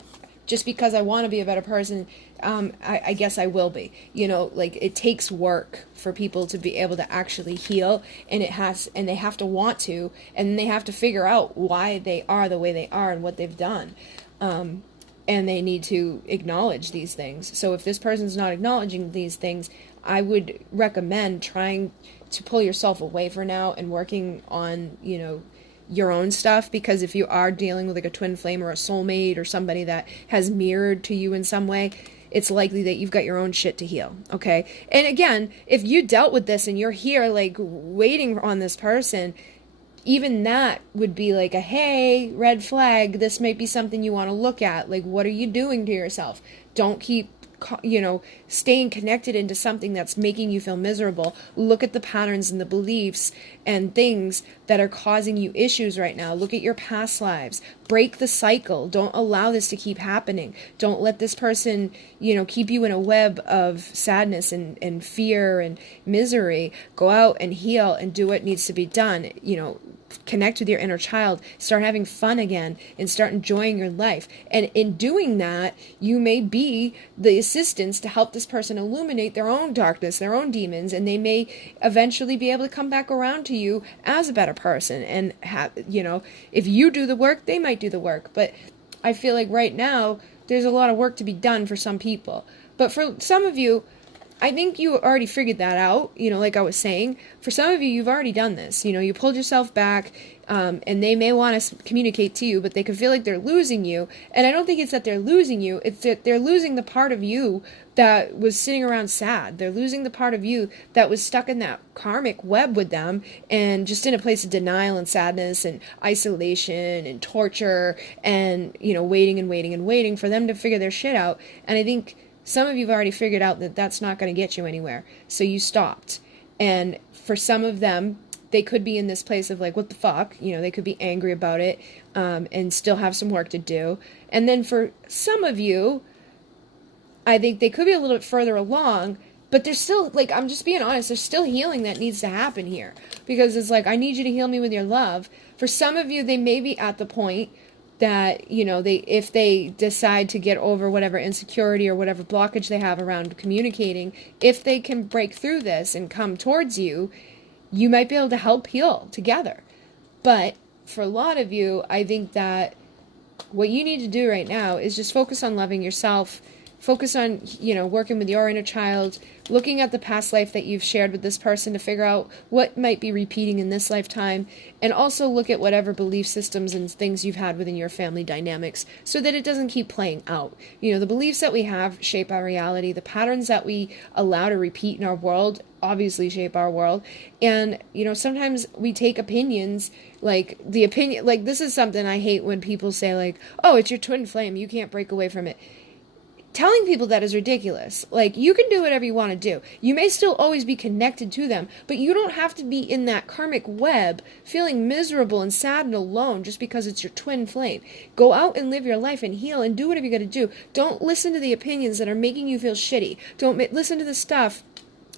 just because I want to be a better person, I guess I will be. You know, like, it takes work for people to be able to actually heal, and they have to want to, and they have to figure out why they are the way they are and what they've done. And they need to acknowledge these things. So if this person's not acknowledging these things, I would recommend trying to pull yourself away for now and working on, you know, your own stuff, because if you are dealing with like a twin flame or a soulmate or somebody that has mirrored to you in some way, it's likely that you've got your own shit to heal, okay? And again, if you dealt with this and you're here like waiting on this person, even that would be like a, hey, red flag, this might be something you want to look at. Like, what are you doing to yourself? Don't keep, you know, staying connected into something that's making you feel miserable. Look at the patterns and the beliefs and things that are causing you issues right now. Look at your past lives. Break the cycle. Don't allow this to keep happening. Don't let this person, you know, keep you in a web of sadness and fear and misery. Go out and heal and do what needs to be done. You know, connect with your inner child, start having fun again, and start enjoying your life. And in doing that, you may be the assistance to help this person illuminate their own darkness, their own demons, and they may eventually be able to come back around to you as a better person. And have, you know, if you do the work, they might do the work. But I feel like right now, there's a lot of work to be done for some people. But for some of you, I think you already figured that out, you know, like I was saying. For some of you, you've already done this. You know, you pulled yourself back, and they may want to communicate to you, but they could feel like they're losing you. And I don't think it's that they're losing you. It's that they're losing the part of you that was sitting around sad. They're losing the part of you that was stuck in that karmic web with them and just in a place of denial and sadness and isolation and torture and, you know, waiting and waiting and waiting for them to figure their shit out. And I think some of you have already figured out that that's not going to get you anywhere. So you stopped. And for some of them, they could be in this place of like, what the fuck? You know, they could be angry about it, and still have some work to do. And then for some of you, I think they could be a little bit further along, but there's still, like, I'm just being honest, there's still healing that needs to happen here. Because it's like, I need you to heal me with your love. For some of you, they may be at the point that, you know, if they decide to get over whatever insecurity or whatever blockage they have around communicating, if they can break through this and come towards you, you might be able to help heal together. But for a lot of you, I think that what you need to do right now is just focus on loving yourself, focus on, you know, working with your inner child, looking at the past life that you've shared with this person to figure out what might be repeating in this lifetime, and also look at whatever belief systems and things you've had within your family dynamics so that it doesn't keep playing out. You know, the beliefs that we have shape our reality. The patterns that we allow to repeat in our world obviously shape our world. And, you know, sometimes we take opinions, like the opinion, like this is something I hate when people say like, oh, it's your twin flame, you can't break away from it. Telling people that is ridiculous. Like, you can do whatever you want to do. You may still always be connected to them, but you don't have to be in that karmic web feeling miserable and sad and alone just because it's your twin flame. Go out and live your life and heal and do whatever you got to do. Don't listen to the opinions that are making you feel shitty. Don't listen to the stuff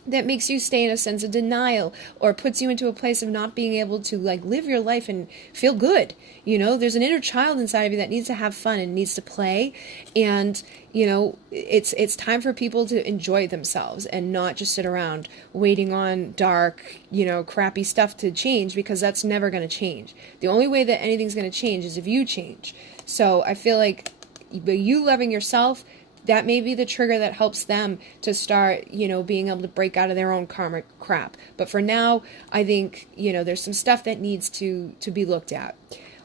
that makes you stay in a sense of denial or puts you into a place of not being able to like live your life and feel good. You know, there's an inner child inside of you that needs to have fun and needs to play. And, you know, it's time for people to enjoy themselves and not just sit around waiting on dark, you know, crappy stuff to change, because that's never going to change. The only way that anything's going to change is if you change. So I feel like by you loving yourself, that may be the trigger that helps them to start, you know, being able to break out of their own karmic crap. But for now, I think, you know, there's some stuff that needs to be looked at.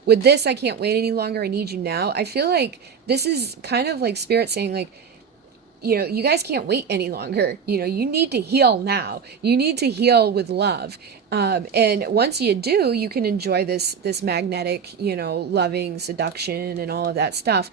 With this, I can't wait any longer. I need you now. I feel like this is kind of like Spirit saying, like, you know, you guys can't wait any longer. You know, you need to heal now. You need to heal with love. And once you do, you can enjoy this magnetic, you know, loving seduction and all of that stuff.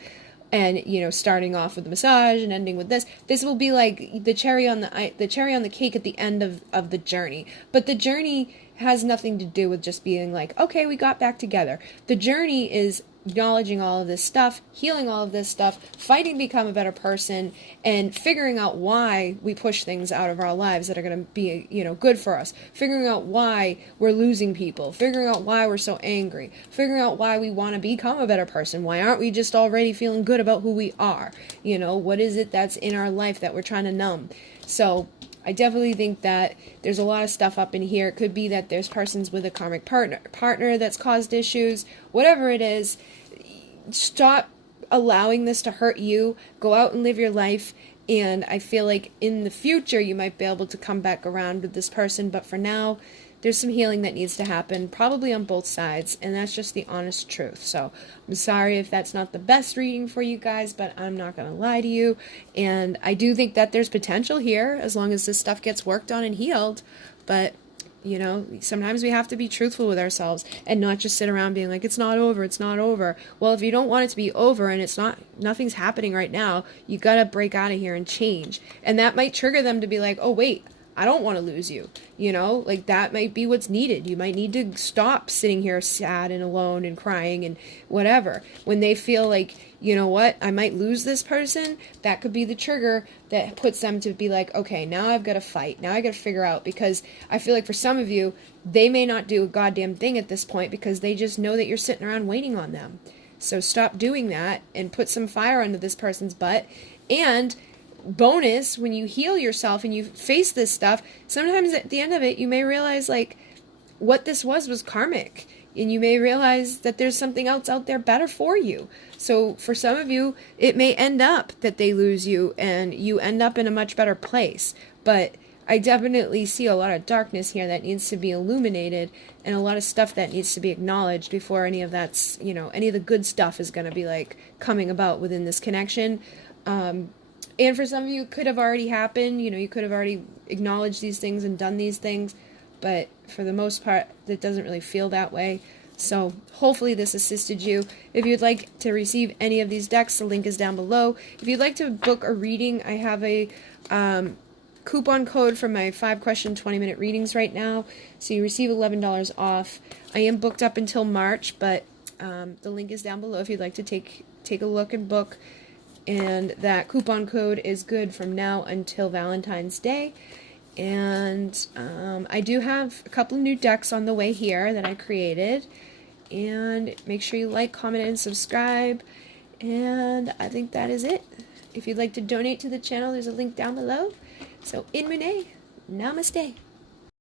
And, you know, starting off with the massage and ending with this will be like the cherry on the cake at the end of the journey. But the journey has nothing to do with just being like, okay, we got back together. The journey is acknowledging all of this stuff, healing all of this stuff, fighting to become a better person, and figuring out why we push things out of our lives that are going to be, good for us. Figuring out why we're losing people. Figuring out why we're so angry. Figuring out why we want to become a better person. Why aren't we just already feeling good about who we are? What is it that's in our life that we're trying to numb? So I definitely think that there's a lot of stuff up in here. It could be that there's persons with a karmic partner that's caused issues. Whatever it is, stop allowing this to hurt you. Go out and live your life. And I feel like in the future, you might be able to come back around with this person. But for now, there's some healing that needs to happen, probably on both sides, and that's just the honest truth. So I'm sorry if that's not the best reading for you guys, but I'm not going to lie to you. And I do think that there's potential here as long as this stuff gets worked on and healed. But, sometimes we have to be truthful with ourselves and not just sit around being like, it's not over, it's not over. Well, if you don't want it to be over and nothing's happening right now, you got to break out of here and change. And that might trigger them to be like, oh, wait, I don't want to lose you, that might be what's needed. You might need to stop sitting here sad and alone and crying and whatever. When they feel like, I might lose this person, that could be the trigger that puts them to be like, okay, now I've got to fight. Now I got to figure out, because I feel like for some of you, they may not do a goddamn thing at this point because they just know that you're sitting around waiting on them. So stop doing that and put some fire under this person's butt. And bonus, when you heal yourself and you face this stuff, sometimes at the end of it you may realize like what this was karmic, and you may realize that there's something else out there better for you. So for some of you, it may end up that they lose you and you end up in a much better place. But I definitely see a lot of darkness here that needs to be illuminated, and a lot of stuff that needs to be acknowledged before any of that's, any of the good stuff is going to be like coming about within this connection. And for some of you, it could have already happened. You could have already acknowledged these things and done these things. But for the most part, it doesn't really feel that way. So hopefully this assisted you. If you'd like to receive any of these decks, the link is down below. If you'd like to book a reading, I have a coupon code for my 5-question 20-minute readings right now. So you receive $11 off. I am booked up until March, but the link is down below if you'd like to take a look and book. And that coupon code is good from now until Valentine's Day. And I do have a couple of new decks on the way here that I created. And make sure you like, comment, and subscribe. And I think that is it. If you'd like to donate to the channel, there's a link down below. So, in Renee, namaste.